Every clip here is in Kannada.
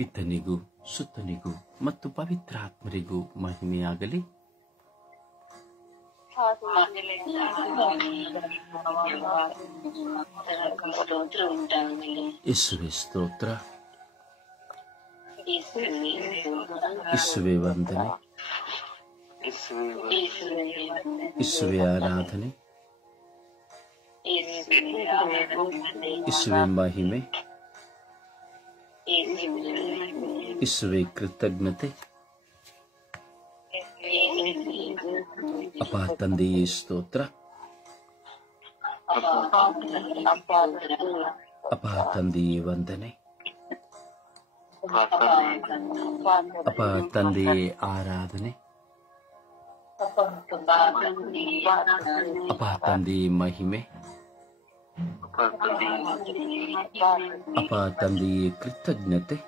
ಪಿತನಿಗೂ ಸುತ್ತನಿಗೂ ಮತ್ತು ಪವಿತ್ರಾತ್ಮರಿಗೂ ಮಹಿಮೆಯಾಗಲಿ. ಯೇಸುವೆ ಸ್ತೋತ್ರ, ಯೇಸುವೆ ವಂದನೆ, ಯೇಸುವೆ ಆರಾಧನೆ, ಯೇಸುವೆ ಮಹಿಮೆ, ಯೇಸುವೆ ಕೃತಜ್ಞತೆ. ಅಪ್ಪ ತಂದೆಯೇ ಸ್ತೋತ್ರ, ಅಪ್ಪ ತಂದೆಯೇ ವಂದನೆ, ಅಪ್ಪ ತಂದೆಯೇ ಆರಾಧನೆ, ಅಪ್ಪ ತಂದೆಯೇ ಮಹಿಮೆ, ಅಪ್ಪ ತಂದೆಯೇ ಕೃತಜ್ಞತೆ.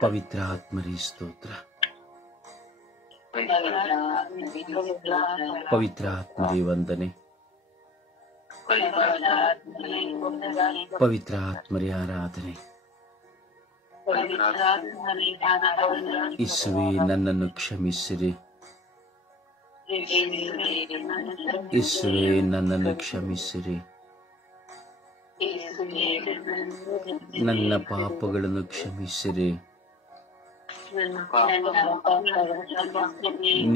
ಪವಿತ್ರಾತ್ಮರೇ ಸ್ತೋತ್ರ, ಪವಿತ್ರಾತ್ಮರೇ ವಂದನೆ, ಪವಿತ್ರಾತ್ಮರೇ ಆರಾಧನೆ. ಯೇಸುವೆ ನನ್ನನ್ನು ಕ್ಷಮಿಸಿರಿ, ಯೇಸುವೆ ನನ್ನನ್ನು ಕ್ಷಮಿಸಿರಿ, ನನ್ನ ಪಾಪಗಳನ್ನು ಕ್ಷಮಿಸಿರಿ.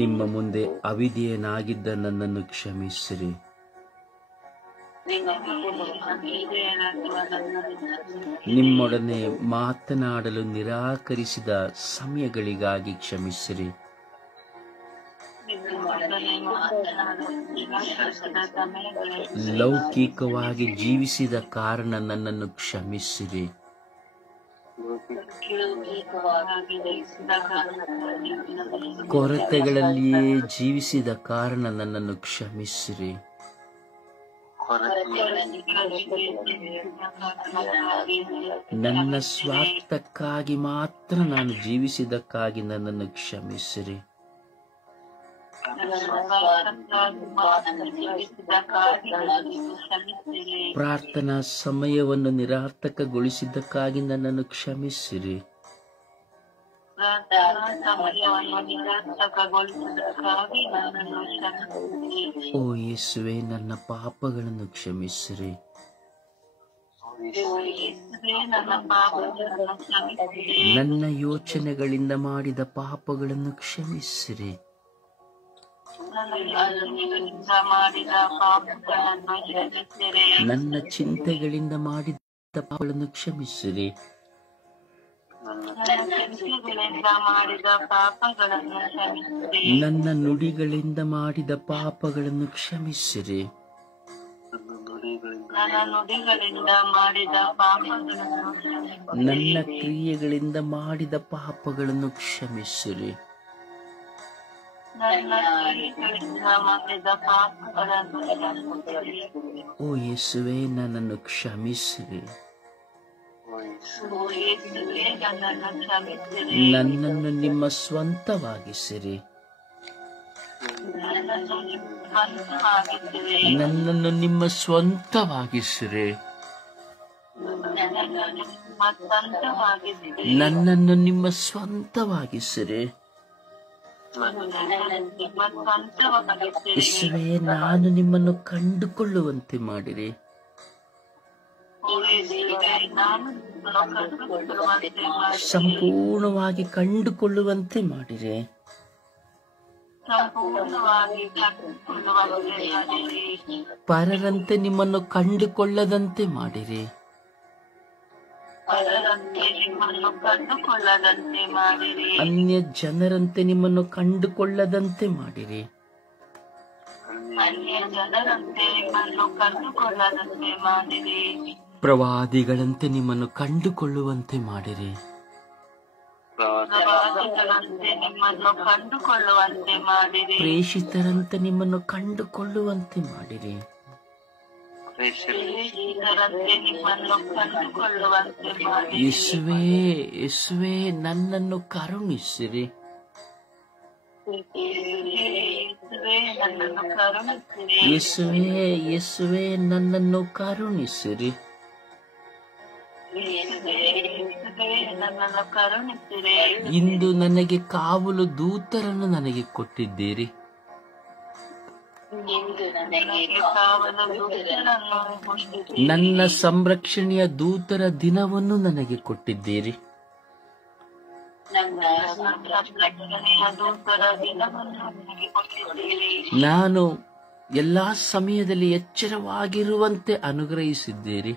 ನಿಮ್ಮ ಮುಂದೆ ಅವಿಧೇಯನಾಗಿದ್ದ ನನ್ನನ್ನು ಕ್ಷಮಿಸಿರಿ. ನಿಮ್ಮೊಡನೆ ಮಾತನಾಡಲು ನಿರಾಕರಿಸಿದ ಸಮಯಗಳಿಗಾಗಿ ಕ್ಷಮಿಸಿರಿ. ಲೌಕಿಕವಾಗಿ ಜೀವಿಸಿದ ಕಾರಣ ನನ್ನನ್ನು ಕ್ಷಮಿಸಿರಿ. ಕೊರತೆಗಳಲ್ಲಿಯೇ ಜೀವಿಸಿದ ಕಾರಣ ನನ್ನನ್ನು ಕ್ಷಮಿಸಿರಿ. ನನ್ನ ಸ್ವಾರ್ಥಕ್ಕಾಗಿ ಮಾತ್ರ ನಾನು ಜೀವಿಸಿದಕ್ಕಾಗಿ ನನ್ನನ್ನು ಕ್ಷಮಿಸಿರಿ. ಪ್ರಾರ್ಥನಾ ಸಮಯವನ್ನು ನಿರರ್ಥಕಗೊಳಿಸಿದ್ದಕ್ಕಾಗಿ ನನ್ನನ್ನು ಕ್ಷಮಿಸಿರಿ. ಓ ಯೇಸುವೆ, ನನ್ನ ಪಾಪಗಳನ್ನು ಕ್ಷಮಿಸಿರಿ. ನನ್ನ ಯೋಚನೆಗಳಿಂದ ಮಾಡಿದ ಪಾಪಗಳನ್ನು ಕ್ಷಮಿಸಿರಿ. ನನ್ನ ಚಿಂತೆಗಳಿಂದ ಮಾಡಿದ ಪಾಪಗಳನ್ನು ಕ್ಷಮಿಸಿರಿ. ನನ್ನ ನುಡಿಗಳಿಂದ ಮಾಡಿದ ಪಾಪಗಳನ್ನು ಕ್ಷಮಿಸಿರಿ. ನನ್ನ ಕ್ರಿಯೆಗಳಿಂದ ಮಾಡಿದ ಪಾಪಗಳನ್ನು ಕ್ಷಮಿಸಿರಿ. ಓ ಯೇಸುವೆ, ನನ್ನನ್ನು ಕ್ಷಮಿಸಿರಿ. ನನ್ನನ್ನು ನಿಮ್ಮ ಸ್ವಂತವಾಗಿಸಿರಿ. ನನ್ನನ್ನು ನಿಮ್ಮ ಸ್ವಂತವಾಗಿಸಿರಿ. ನನ್ನನ್ನು ನಿಮ್ಮ ಸ್ವಂತವಾಗಿಸಿರಿ. ಯೇಸುವೆ, ನಾನು ನಿಮ್ಮನ್ನು ಕಂಡುಕೊಳ್ಳುವಂತೆ ಮಾಡಿರಿ. ಸಂಪೂರ್ಣವಾಗಿ ಕಂಡುಕೊಳ್ಳುವಂತೆ ಮಾಡಿರಿ. ಪರರಂತೆ ನಿಮ್ಮನ್ನು ಕಂಡುಕೊಳ್ಳದಂತೆ ಮಾಡಿರಿ. ಅನ್ಯ ಜನರಂತೆ ನಿಮ್ಮನ್ನು ಕಂಡುಕೊಳ್ಳದಂತೆ ಮಾಡಿರಿ. ಪ್ರವಾದಿಗಳಂತೆ ನಿಮ್ಮನ್ನು ಕಂಡುಕೊಳ್ಳುವಂತೆ ಮಾಡಿರಿ. ಪ್ರೇಷಿತರಂತೆ ನಿಮ್ಮನ್ನು ಕಂಡುಕೊಳ್ಳುವಂತೆ ಮಾಡಿರಿ. ಯೇಸುವೆ, ಯೇಸುವೆ, ನನ್ನನ್ನು ಕರುಣಿಸಿರಿ. ಯೇಸುವೆ, ಯೇಸುವೆ, ನನ್ನನ್ನು ಕರುಣಿಸಿರಿ. ನನ್ನನ್ನು ಕರುಣಿಸಿರಿ. ಇಂದು ನನಗೆ ಕಾವಲು ದೂತರನ್ನು ನನಗೆ ಕೊಟ್ಟಿದ್ದೀರಿ. ಇಂದು ನನಗೆ ಕಾವಲು ದೂತರನ್ನು ಕೊಟ್ಟಿದ್ದೀರಿ. ನನ್ನ ಸಂರಕ್ಷಣೆಯ ದೂತರ ದಿನವನ್ನು ನನಗೆ ಕೊಟ್ಟಿದ್ದೀರಿ. ನನ್ನ ಸಂರಕ್ಷಣೆಯ ದೂತರ ದಿನವನ್ನು ನನಗೆ ಕೊಟ್ಟಿದ್ದೀರಿ. ನಾನು ಎಲ್ಲಾ ಸಮಯದಲ್ಲಿ ಎಚ್ಚರವಾಗಿರುವಂತೆ ಅನುಗ್ರಹಿಸಿದ್ದೀರಿ.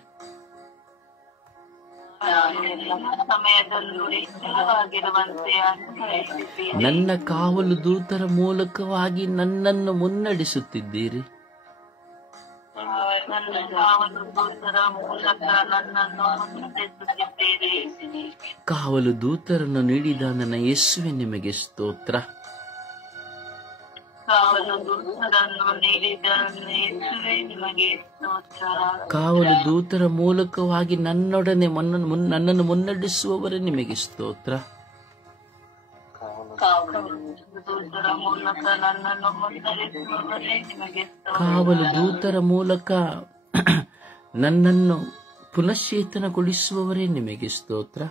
ನಾನು ಎಲ್ಲ ಸಮಯದಲ್ಲೂ ಎಚ್ಚರವಾಗಿರುವಂತೆ ಅನುಗ್ರಹಿಸಿದ್ದೀರಿ. ನನ್ನ ಕಾವಲು ದೂತರ ಮೂಲಕವಾಗಿ ನನ್ನನ್ನು ಮುನ್ನಡೆಸುತ್ತಿದ್ದೀರಿ. ನನ್ನ ಕಾವಲು ದೂತರ ಮೂಲಕ ನನ್ನನ್ನು ಮುನ್ನಡೆಸುತ್ತಿದ್ದೀರಿ. ಕಾವಲು ದೂತರನ್ನು ನೀಡಿದ ನನ್ನ ಯೇಸುವೆ ನಿಮಗೆ ಸ್ತೋತ್ರ. ಕಾವಲು ದೂತರನ್ನು ನೀಡಿದ ಯೇಸುವೇ ನಿಮಗೆ ಸ್ತೋತ್ರ. ಕಾವಲು ದೂತರ ಮೂಲಕವಾಗಿ ನನ್ನೊಡನೆ ನನ್ನನ್ನು ಮುನ್ನಡೆಸುವವರೇ ನಿಮಗೆ ಸ್ತೋತ್ರ. ಕಾವಲು ದೂತರ ಮೂಲಕ ನನ್ನನ್ನು ಮುನ್ನಡೆಸುವವರೇ ನಿಮಗೆ ಸ್ತೋತ್ರ. ಕಾವಲು ದೂತರ ಮೂಲಕ ನನ್ನನ್ನು ಪುನಶ್ಚೇತನಗೊಳಿಸುವವರೇ ನಿಮಗೆ ಸ್ತೋತ್ರ.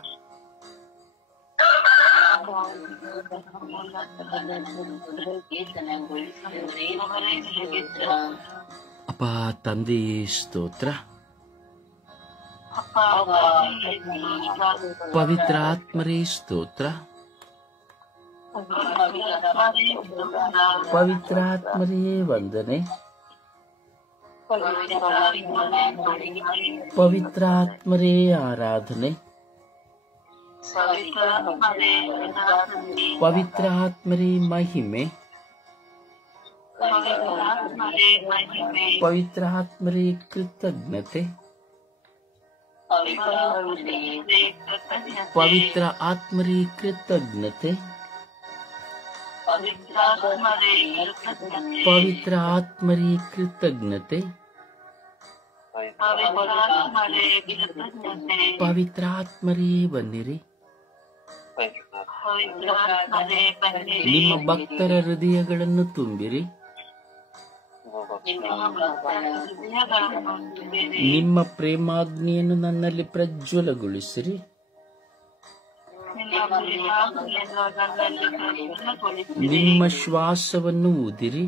ಅಪ್ಪ ತಂದೆಯೇ ಸ್ತೋತ್ರ. ಪವಿತ್ರ ಆತ್ಮರೇ ಸ್ತೋತ್ರ. ಪವಿತ್ರ ಆತ್ಮರೇ ವಂದನೆ. ಪವಿತ್ರ ಆತ್ಮರೇ ಆರಾಧನೆ. ಪವಿತ್ರ ಆತ್ಮರೇ ಮಹಿಮೆ. ಪವಿತ್ರ ಆತ್ಮರೇ ಕೃತಜ್ಞತೆ. ಪವಿತ್ರ ಆತ್ಮರೇ ಕೃತಜ್ಞತೆ. ಪವಿತ್ರ ಆತ್ಮರೇ ಕೃತಜ್ಞತೆ. ಪವಿತ್ರ ಆತ್ಮರೇ ಬನ್ನಿರಿ. ನಿಮ್ಮ ಭಕ್ತರ ಹೃದಯಗಳನ್ನು ತುಂಬಿರಿ. ನಿಮ್ಮ ಪ್ರೇಮಾಗ್ನಿಯನ್ನು ನನ್ನಲ್ಲಿ ಪ್ರಜ್ವಲಗೊಳಿಸಿರಿ. ನಿಮ್ಮ ಶ್ವಾಸವನ್ನು ಊದಿರಿ.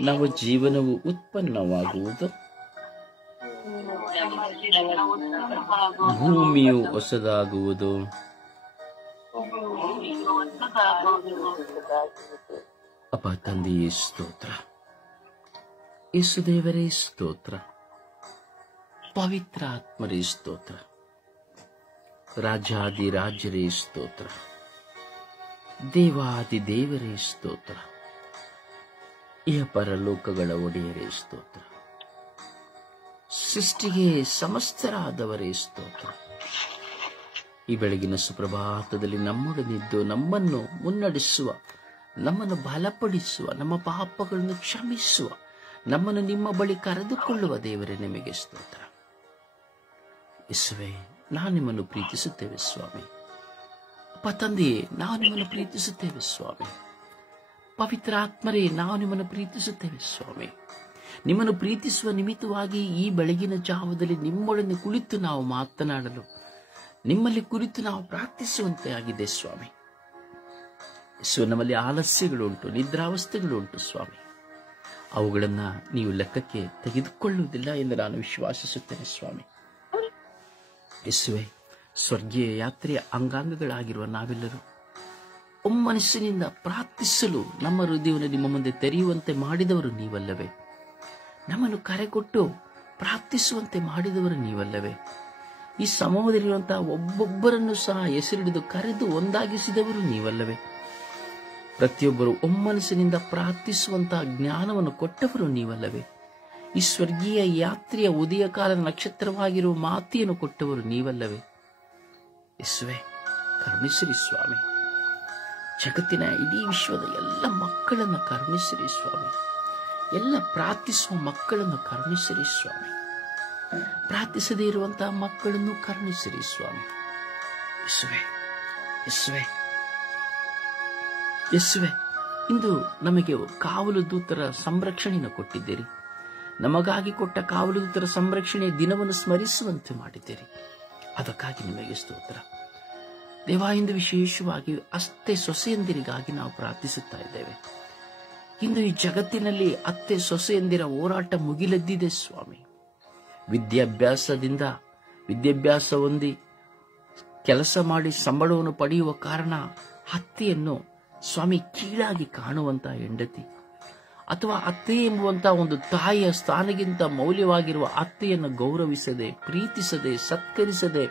ನವ ಜೀವನವು ಉತ್ಪನ್ನವಾಗುವುದು. ಭೂಮಿಯು ಹೊಸದಾಗುವುದು. ಅಪ್ಪ ತಂದೆಯೇ ಸ್ತೋತ್ರ. ಯೇಸುದೇವರೇ ಸ್ತೋತ್ರ. ಪವಿತ್ರ ಆತ್ಮರೇ ಸ್ತೋತ್ರ. ರಾಜಾದಿರಾಜರೇ ಸ್ತೋತ್ರ. ದೇವಾದಿ ದೇವರೇ ಸ್ತೋತ್ರ. ಇಹ ಪರಲೋಕಗಳ ಒಡೆಯರೇ ಸ್ತೋತ್ರ. ಸೃಷ್ಟಿಗೆ ಸಮಸ್ತರಾದವರೇ ಸ್ತೋತ್ರ. ಈ ಬೆಳಗಿನ ಸುಪ್ರಭಾತದಲ್ಲಿ ನಮ್ಮೊಡನಿದ್ದು ನಮ್ಮನ್ನು ಮುನ್ನಡೆಸುವ, ನಮ್ಮನ್ನು ಬಲಪಡಿಸುವ, ನಮ್ಮ ಪಾಪಗಳನ್ನು ಕ್ಷಮಿಸುವ, ನಮ್ಮನ್ನು ನಿಮ್ಮ ಬಳಿ ಕರೆದುಕೊಳ್ಳುವ ದೇವರೇ ನಿಮಗೆ ಸ್ತೋತ್ರ. ಯೇಸುವೇ, ನಾವು ನಿಮ್ಮನ್ನು ಪ್ರೀತಿಸುತ್ತೇವೆ ಸ್ವಾಮಿ. ಅಪ್ಪ ತಂದೆಯೇ, ನಾವು ನಿಮ್ಮನ್ನು ಪ್ರೀತಿಸುತ್ತೇವೆ ಸ್ವಾಮಿ. ಪವಿತ್ರ ಆತ್ಮರೇ, ನಾವು ನಿಮ್ಮನ್ನು ಪ್ರೀತಿಸುತ್ತೇವೆ ಸ್ವಾಮಿ. ನಿಮ್ಮನ್ನು ಪ್ರೀತಿಸುವ ನಿಮಿತ್ತವಾಗಿ ಈ ಬೆಳಗಿನ ಜಾವದಲ್ಲಿ ನಿಮ್ಮೊಡನೆ ಕುಳಿತು ನಾವು ಮಾತನಾಡಲು, ನಿಮ್ಮಲ್ಲಿ ಕುರಿತು ನಾವು ಪ್ರಾರ್ಥಿಸುವಂತೆ ಆಗಿದೆ ಸ್ವಾಮಿ. ನಮ್ಮಲ್ಲಿ ಆಲಸ್ಯಗಳುಂಟು, ನಿದ್ರಾವಸ್ಥೆಗಳುಂಟು ಸ್ವಾಮಿ. ಅವುಗಳನ್ನು ನೀವು ಲೆಕ್ಕಕ್ಕೆ ತೆಗೆದುಕೊಳ್ಳುವುದಿಲ್ಲ ಎಂದು ನಾನು ವಿಶ್ವಾಸಿಸುತ್ತೇನೆ ಸ್ವಾಮಿ. ಯೇಸುವೆ, ಸ್ವರ್ಗೀಯ ಯಾತ್ರೆಯ ಅಂಗಾಂಗಗಳಾಗಿರುವ ನಾವೆಲ್ಲರೂ ಒಮ್ಮನಸ್ಸಿನಿಂದ ಪ್ರಾರ್ಥಿಸಲು ನಮ್ಮ ಹೃದಯವನ್ನು ನಿಮ್ಮ ಮುಂದೆ ತೆರೆಯುವಂತೆ ಮಾಡಿದವರು ನೀವಲ್ಲವೇ? ನಮ್ಮನ್ನು ಕರೆಕೊಟ್ಟು ಪ್ರಾರ್ಥಿಸುವಂತೆ ಮಾಡಿದವರು ನೀವಲ್ಲವೇ? ಈ ಸಮೂಹದಲ್ಲಿರುವಂತಹ ಒಬ್ಬೊಬ್ಬರನ್ನು ಸಹ ಹೆಸರಿಡಿದು ಕರೆದು ಒಂದಾಗಿಸಿದವರು ನೀವಲ್ಲವೇ? ಪ್ರತಿಯೊಬ್ಬರು ಒಮ್ಮನಸ್ಸಿನಿಂದ ಪ್ರಾರ್ಥಿಸುವಂತಹ ಜ್ಞಾನವನ್ನು ಕೊಟ್ಟವರು ನೀವಲ್ಲವೇ? ಈ ಸ್ವರ್ಗೀಯ ಯಾತ್ರೆಯ ಉದಯ ಕಾಲದ ನಕ್ಷತ್ರವಾಗಿರುವ ಮಾತೆಯನ್ನು ಕೊಟ್ಟವರು ನೀವಲ್ಲವೇ? ಯೇಸುವೆ, ಕರುಣಿಸಿರಿ ಸ್ವಾಮಿ. ಜಗತ್ತಿನ ಇಡೀ ವಿಶ್ವದ ಎಲ್ಲ ಮಕ್ಕಳನ್ನು ಕರುಣಿಸಿರಿ ಸ್ವಾಮಿ. ಎಲ್ಲ ಪ್ರಾರ್ಥಿಸುವ ಮಕ್ಕಳನ್ನು ಕರುಣಿಸಿರಿ ಸ್ವಾಮಿ. ಪ್ರಾರ್ಥಿಸದೇ ಇರುವಂತಹ ಮಕ್ಕಳನ್ನು ಕರುಣಿಸಿರಿ ಸ್ವಾಮಿ. ಯೇಸುವೆ, ಯೇಸುವೆ, ಯೇಸುವೆ, ಇಂದು ನಮಗೆ ಕಾವಲು ದೂತರ ಸಂರಕ್ಷಣೆಯನ್ನು ಕೊಟ್ಟಿದ್ದೀರಿ. ನಮಗಾಗಿ ಕೊಟ್ಟ ಕಾವಲುದೂತರ ಸಂರಕ್ಷಣೆ ದಿನವನ್ನು ಸ್ಮರಿಸುವಂತೆ ಮಾಡಿದ್ದೀರಿ. ಅದಕ್ಕಾಗಿ ನಿಮಗೆ ಸ್ತೋತ್ರ ದೇವ. ಇಂದು ವಿಶೇಷವಾಗಿ ಅತ್ತೆ ಸೊಸೆಯಂದಿರಿಗಾಗಿ ನಾವು ಪ್ರಾರ್ಥಿಸುತ್ತಾ ಇದ್ದೇವೆ. ಇಂದು ಈ ಜಗತ್ತಿನಲ್ಲಿ ಅತ್ತೆ ಸೊಸೆಯಂದಿರ ಹೋರಾಟ ಮುಗಿಲೆದ್ದಿದೆ ಸ್ವಾಮಿ. ವಿದ್ಯಾಭ್ಯಾಸ ಹೊಂದಿ ಕೆಲಸ ಮಾಡಿ ಸಂಬಳವನ್ನು ಪಡೆಯುವ ಕಾರಣ ಅತ್ತೆಯನ್ನು ಸ್ವಾಮಿ ಕೀಳಾಗಿ ಕಾಣುವಂತಹ ಹೆಂಡತಿ, ಅಥವಾ ಅತ್ತೆ ಎಂಬುವಂತಹ ಒಂದು ತಾಯಿಯ ಸ್ಥಾನಕ್ಕಿಂತ ಮೌಲ್ಯವಾಗಿರುವ ಅತ್ತೆಯನ್ನು ಗೌರವಿಸದೆ, ಪ್ರೀತಿಸದೆ, ಸತ್ಕರಿಸದೆ,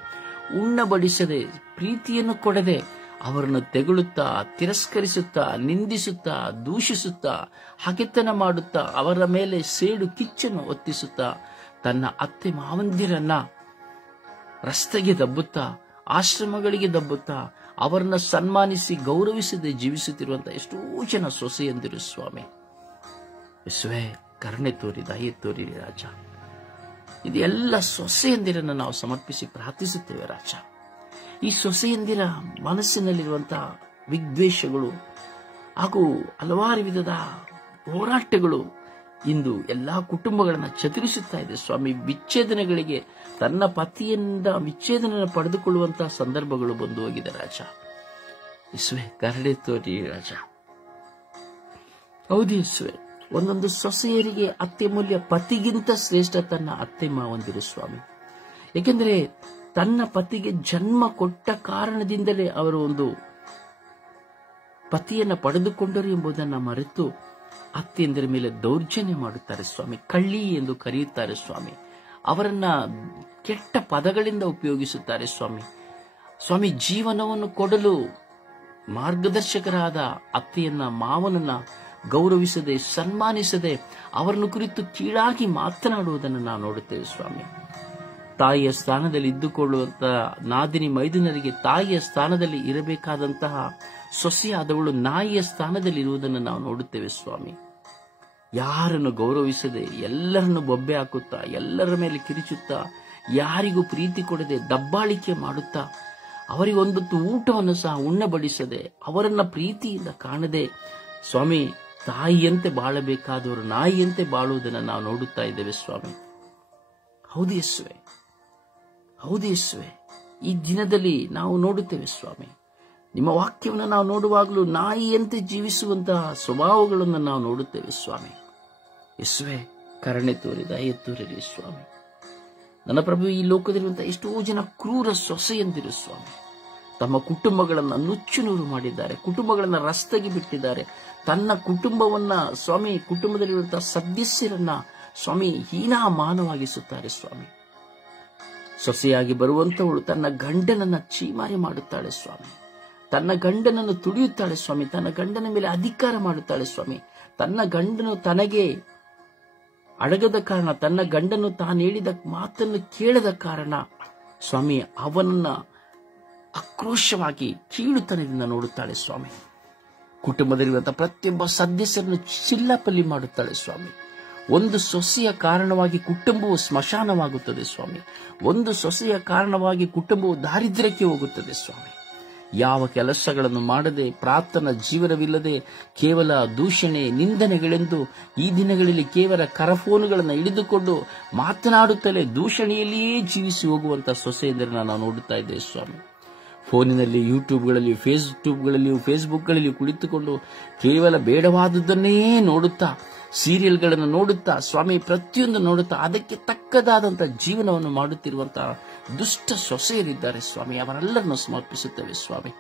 ಉಣ್ಣಬಡಿಸದೆ, ಪ್ರೀತಿಯನ್ನು ಕೊಡದೆ ಅವರನ್ನು ತೆಗಳುತ್ತಾ, ತಿರಸ್ಕರಿಸುತ್ತಾ, ನಿಂದಿಸುತ್ತಾ, ದೂಷಿಸುತ್ತಾ, ಹಗೆತನ ಮಾಡುತ್ತಾ, ಅವರ ಮೇಲೆ ಸೇಡು ಕಿಚ್ಚನ್ನು ಒತ್ತಿಸುತ್ತಾ, ತನ್ನ ಅತ್ತೆ ಮಾವಂದಿರನ್ನ ರಸ್ತೆಗೆ ದಬ್ಬುತ್ತಾ, ಆಶ್ರಮಗಳಿಗೆ ದಬ್ಬುತ್ತಾ, ಅವರನ್ನ ಸನ್ಮಾನಿಸಿ ಗೌರವಿಸದೆ ಜೀವಿಸುತ್ತಿರುವಂತಹ ಎಷ್ಟೋ ಜನ ಸೊಸೆಯಂದಿರು ಸ್ವಾಮಿ. ಯೇಸುವೇ, ಕರುಣೆ ತೋರಿ, ದಯೆ ತೋರಿ ರಾಜ. ಇದೆಲ್ಲ ಸೊಸೆಯಂದಿರನ್ನು ನಾವು ಸಮರ್ಪಿಸಿ ಪ್ರಾರ್ಥಿಸುತ್ತೇವೆ ರಾಜ. ಈ ಸೊಸೆಯಂದಿರ ಮನಸ್ಸಿನಲ್ಲಿರುವಂತಹ ವಿದ್ವೇಷಗಳು ಹಾಗೂ ಹಲವಾರು ವಿಧದ ಹೋರಾಟಗಳು ಇಂದು ಎಲ್ಲಾ ಕುಟುಂಬಗಳನ್ನು ಚದುರಿಸುತ್ತಾ ಇದೆ ಸ್ವಾಮಿ. ವಿಚ್ಛೇದನಗಳಿಗೆ ತನ್ನ ಪತಿಯಿಂದ ವಿಚ್ಛೇದನ ಪಡೆದುಕೊಳ್ಳುವಂತಹ ಸಂದರ್ಭಗಳು ಬಂದು ಹೋಗಿದೆ ರಾಜ. ಯೇಸುವೇ, ಕರುಣೆ ತೋರಿ ರಾಜ. ಹೌದು ಯೇಸುವೇ, ಒಂದೊಂದು ಸೊಸೆಯರಿಗೆ ಅತ್ತೆ ಮೂಲ್ಯ ಪತಿಗಿಂತ ಶ್ರೇಷ್ಠ ತನ್ನ ಅತ್ತೆ ಮಾವಂದಿರು ಸ್ವಾಮಿ. ಏಕೆಂದರೆ ತನ್ನ ಪತಿಗೆ ಜನ್ಮ ಕೊಟ್ಟ ಕಾರಣದಿಂದಲೇ ಅವರು ಒಂದು ಪತಿಯನ್ನ ಪಡೆದುಕೊಂಡರು ಎಂಬುದನ್ನು ಮರೆತು ಅತ್ತೆಯಂದಿರ ಮೇಲೆ ದೌರ್ಜನ್ಯ ಮಾಡುತ್ತಾರೆ ಸ್ವಾಮಿ. ಕಳ್ಳಿ ಎಂದು ಕರೆಯುತ್ತಾರೆ ಸ್ವಾಮಿ. ಅವರನ್ನ ಕೆಟ್ಟ ಪದಗಳಿಂದ ಉಪಯೋಗಿಸುತ್ತಾರೆ ಸ್ವಾಮಿ. ಸ್ವಾಮಿ, ಜೀವನವನ್ನು ಕೊಡಲು ಮಾರ್ಗದರ್ಶಕರಾದ ಅತ್ತೆಯನ್ನ, ಮಾವನನ್ನ ಗೌರವಿಸದೆ, ಸನ್ಮಾನಿಸದೆ, ಅವರನ್ನು ಕುರಿತು ಕೀಳಾಗಿ ಮಾತನಾಡುವುದನ್ನು ನಾವು ನೋಡುತ್ತೇವೆ ಸ್ವಾಮಿ. ತಾಯಿಯ ಸ್ಥಾನದಲ್ಲಿ ಇದ್ದುಕೊಳ್ಳುವಂತಹ ನಾದಿನಿ ಮೈದುನರಿಗೆ ತಾಯಿಯ ಸ್ಥಾನದಲ್ಲಿ ಇರಬೇಕಾದಂತಹ ಸೊಸೆಯಾದವಳು ನಾಯಿಯ ಸ್ಥಾನದಲ್ಲಿ ಇರುವುದನ್ನು ನಾವು ನೋಡುತ್ತೇವೆ ಸ್ವಾಮಿ. ಯಾರನ್ನು ಗೌರವಿಸದೆ, ಎಲ್ಲರನ್ನು ಬೊಬ್ಬೆ ಹಾಕುತ್ತಾ, ಎಲ್ಲರ ಮೇಲೆ ಕಿರಿಚುತ್ತಾ, ಯಾರಿಗೂ ಪ್ರೀತಿ ಕೊಡದೆ ದಬ್ಬಾಳಿಕೆ ಮಾಡುತ್ತಾ, ಅವರಿಗೊಂದೊತ್ತು ಊಟವನ್ನು ಸಹ ಉಣ್ಣಬಡಿಸದೆ, ಅವರನ್ನ ಪ್ರೀತಿಯಿಂದ ಕಾಣದೆ ಸ್ವಾಮಿ, ತಾಯಿಯಂತೆ ಬಾಳಬೇಕಾದವರು ನಾಯಿಯಂತೆ ಬಾಳುವುದನ್ನು ನಾವು ನೋಡುತ್ತಾ ಇದ್ದೇವೆ ಸ್ವಾಮಿ. ಹೌದು ಯೇಸುವೆ, ಹೌದು ಯೇಸುವೆ, ಈ ದಿನದಲ್ಲಿ ನಾವು ನೋಡುತ್ತೇವೆ ಸ್ವಾಮಿ. ನಿಮ್ಮ ವಾಕ್ಯವನ್ನು ನಾವು ನೋಡುವಾಗಲೂ ನಾಯಿಯಂತೆ ಜೀವಿಸುವಂತಹ ಸ್ವಭಾವಗಳನ್ನು ನಾವು ನೋಡುತ್ತೇವೆ ಸ್ವಾಮಿ. ಯೇಸುವೆ, ಕರುಣೆ ತೋರಿ, ದಯೆ ತೋರಿರಿ ಸ್ವಾಮಿ. ನನ್ನ ಪ್ರಭು, ಈ ಲೋಕದಲ್ಲಿರುವಂತಹ ಎಷ್ಟೋ ಜನ ಕ್ರೂರ ಸೊಸೆಯಂದಿರು ಸ್ವಾಮಿ. ತಮ್ಮ ಕುಟುಂಬಗಳನ್ನು ನುಚ್ಚು ನೂರು ಮಾಡಿದ್ದಾರೆ, ಕುಟುಂಬಗಳನ್ನು ರಸ್ತೆಗೆ ಬಿಟ್ಟಿದ್ದಾರೆ. ತನ್ನ ಕುಟುಂಬವನ್ನ ಸ್ವಾಮಿ, ಕುಟುಂಬದಲ್ಲಿರುವಂತಹ ಸದಸ್ಯರನ್ನ ಸ್ವಾಮಿ ಹೀನಾಮಾನವಾಗಿಸುತ್ತಾರೆ ಸ್ವಾಮಿ. ಸೊಸೆಯಾಗಿ ಬರುವಂತವಳು ತನ್ನ ಗಂಡನನ್ನ ಚೀಮಾರಿ ಮಾಡುತ್ತಾಳೆ ಸ್ವಾಮಿ. ತನ್ನ ಗಂಡನನ್ನು ತುಳಿಯುತ್ತಾಳೆ ಸ್ವಾಮಿ. ತನ್ನ ಗಂಡನ ಮೇಲೆ ಅಧಿಕಾರ ಮಾಡುತ್ತಾಳೆ ಸ್ವಾಮಿ. ತನ್ನ ಗಂಡನು ತನಗೆ ಅಡಗದ ಕಾರಣ, ತನ್ನ ಗಂಡನು ತಾನು ಹೇಳಿದ ಮಾತನ್ನು ಕೇಳದ ಕಾರಣ ಸ್ವಾಮಿ ಅವನನ್ನ ಆಕ್ರೋಶವಾಗಿ ಕೀಳುತನದಿಂದ ನೋಡುತ್ತಾಳೆ ಸ್ವಾಮಿ. ಕುಟುಂಬದಲ್ಲಿರುವಂತಹ ಪ್ರತಿಯೊಬ್ಬ ಸದಸ್ಯರನ್ನು ಚಿಲ್ಲಪಲ್ಲಿ ಮಾಡುತ್ತಾಳೆ ಸ್ವಾಮಿ. ಒಂದು ಸೊಸೆಯ ಕಾರಣವಾಗಿ ಕುಟುಂಬವು ಸ್ಮಶಾನವಾಗುತ್ತದೆ ಸ್ವಾಮಿ. ಒಂದು ಸೊಸೆಯ ಕಾರಣವಾಗಿ ಕುಟುಂಬವು ದಾರಿದ್ರ್ಯಕ್ಕೆ ಹೋಗುತ್ತದೆ ಸ್ವಾಮಿ. ಯಾವ ಕೆಲಸಗಳನ್ನು ಮಾಡದೆ, ಪ್ರಾರ್ಥನಾ ಜೀವನವಿಲ್ಲದೆ, ಕೇವಲ ದೂಷಣೆ, ನಿಂದನೆಗಳೆಂದು ಈ ದಿನಗಳಲ್ಲಿ ಕೇವಲ ಕರಫೋನುಗಳನ್ನು ಹಿಡಿದುಕೊಂಡು ಮಾತನಾಡುತ್ತಲೇ ದೂಷಣೆಯಲ್ಲಿಯೇ ಜೀವಿಸಿ ಹೋಗುವಂತಹ ಸೊಸೆಯಂದರನ್ನು ನಾವು ನೋಡುತ್ತಾ ಇದ್ದೇವೆ ಸ್ವಾಮಿ. ಫೋನಿನಲ್ಲಿ, ಯೂಟ್ಯೂಬ್ಗಳಲ್ಲಿ, ಫೇಸ್ಬುಕ್ಗಳಲ್ಲಿ ಕುಳಿತುಕೊಂಡು ಕೇವಲ ಬೇಡವಾದುದನ್ನೇ ನೋಡುತ್ತಾ, ಸೀರಿಯಲ್ಗಳನ್ನು ನೋಡುತ್ತಾ ಸ್ವಾಮಿ, ಪ್ರತಿಯೊಂದು ನೋಡುತ್ತಾ ಅದಕ್ಕೆ ತಕ್ಕದಾದಂತಹ ಜೀವನವನ್ನು ಮಾಡುತ್ತಿರುವಂತಹ ದುಷ್ಟ ಸೊಸೆಯರಿದ್ದಾರೆ ಸ್ವಾಮಿ. ಅವರೆಲ್ಲರನ್ನು ಸಮರ್ಪಿಸುತ್ತೇವೆ ಸ್ವಾಮಿ.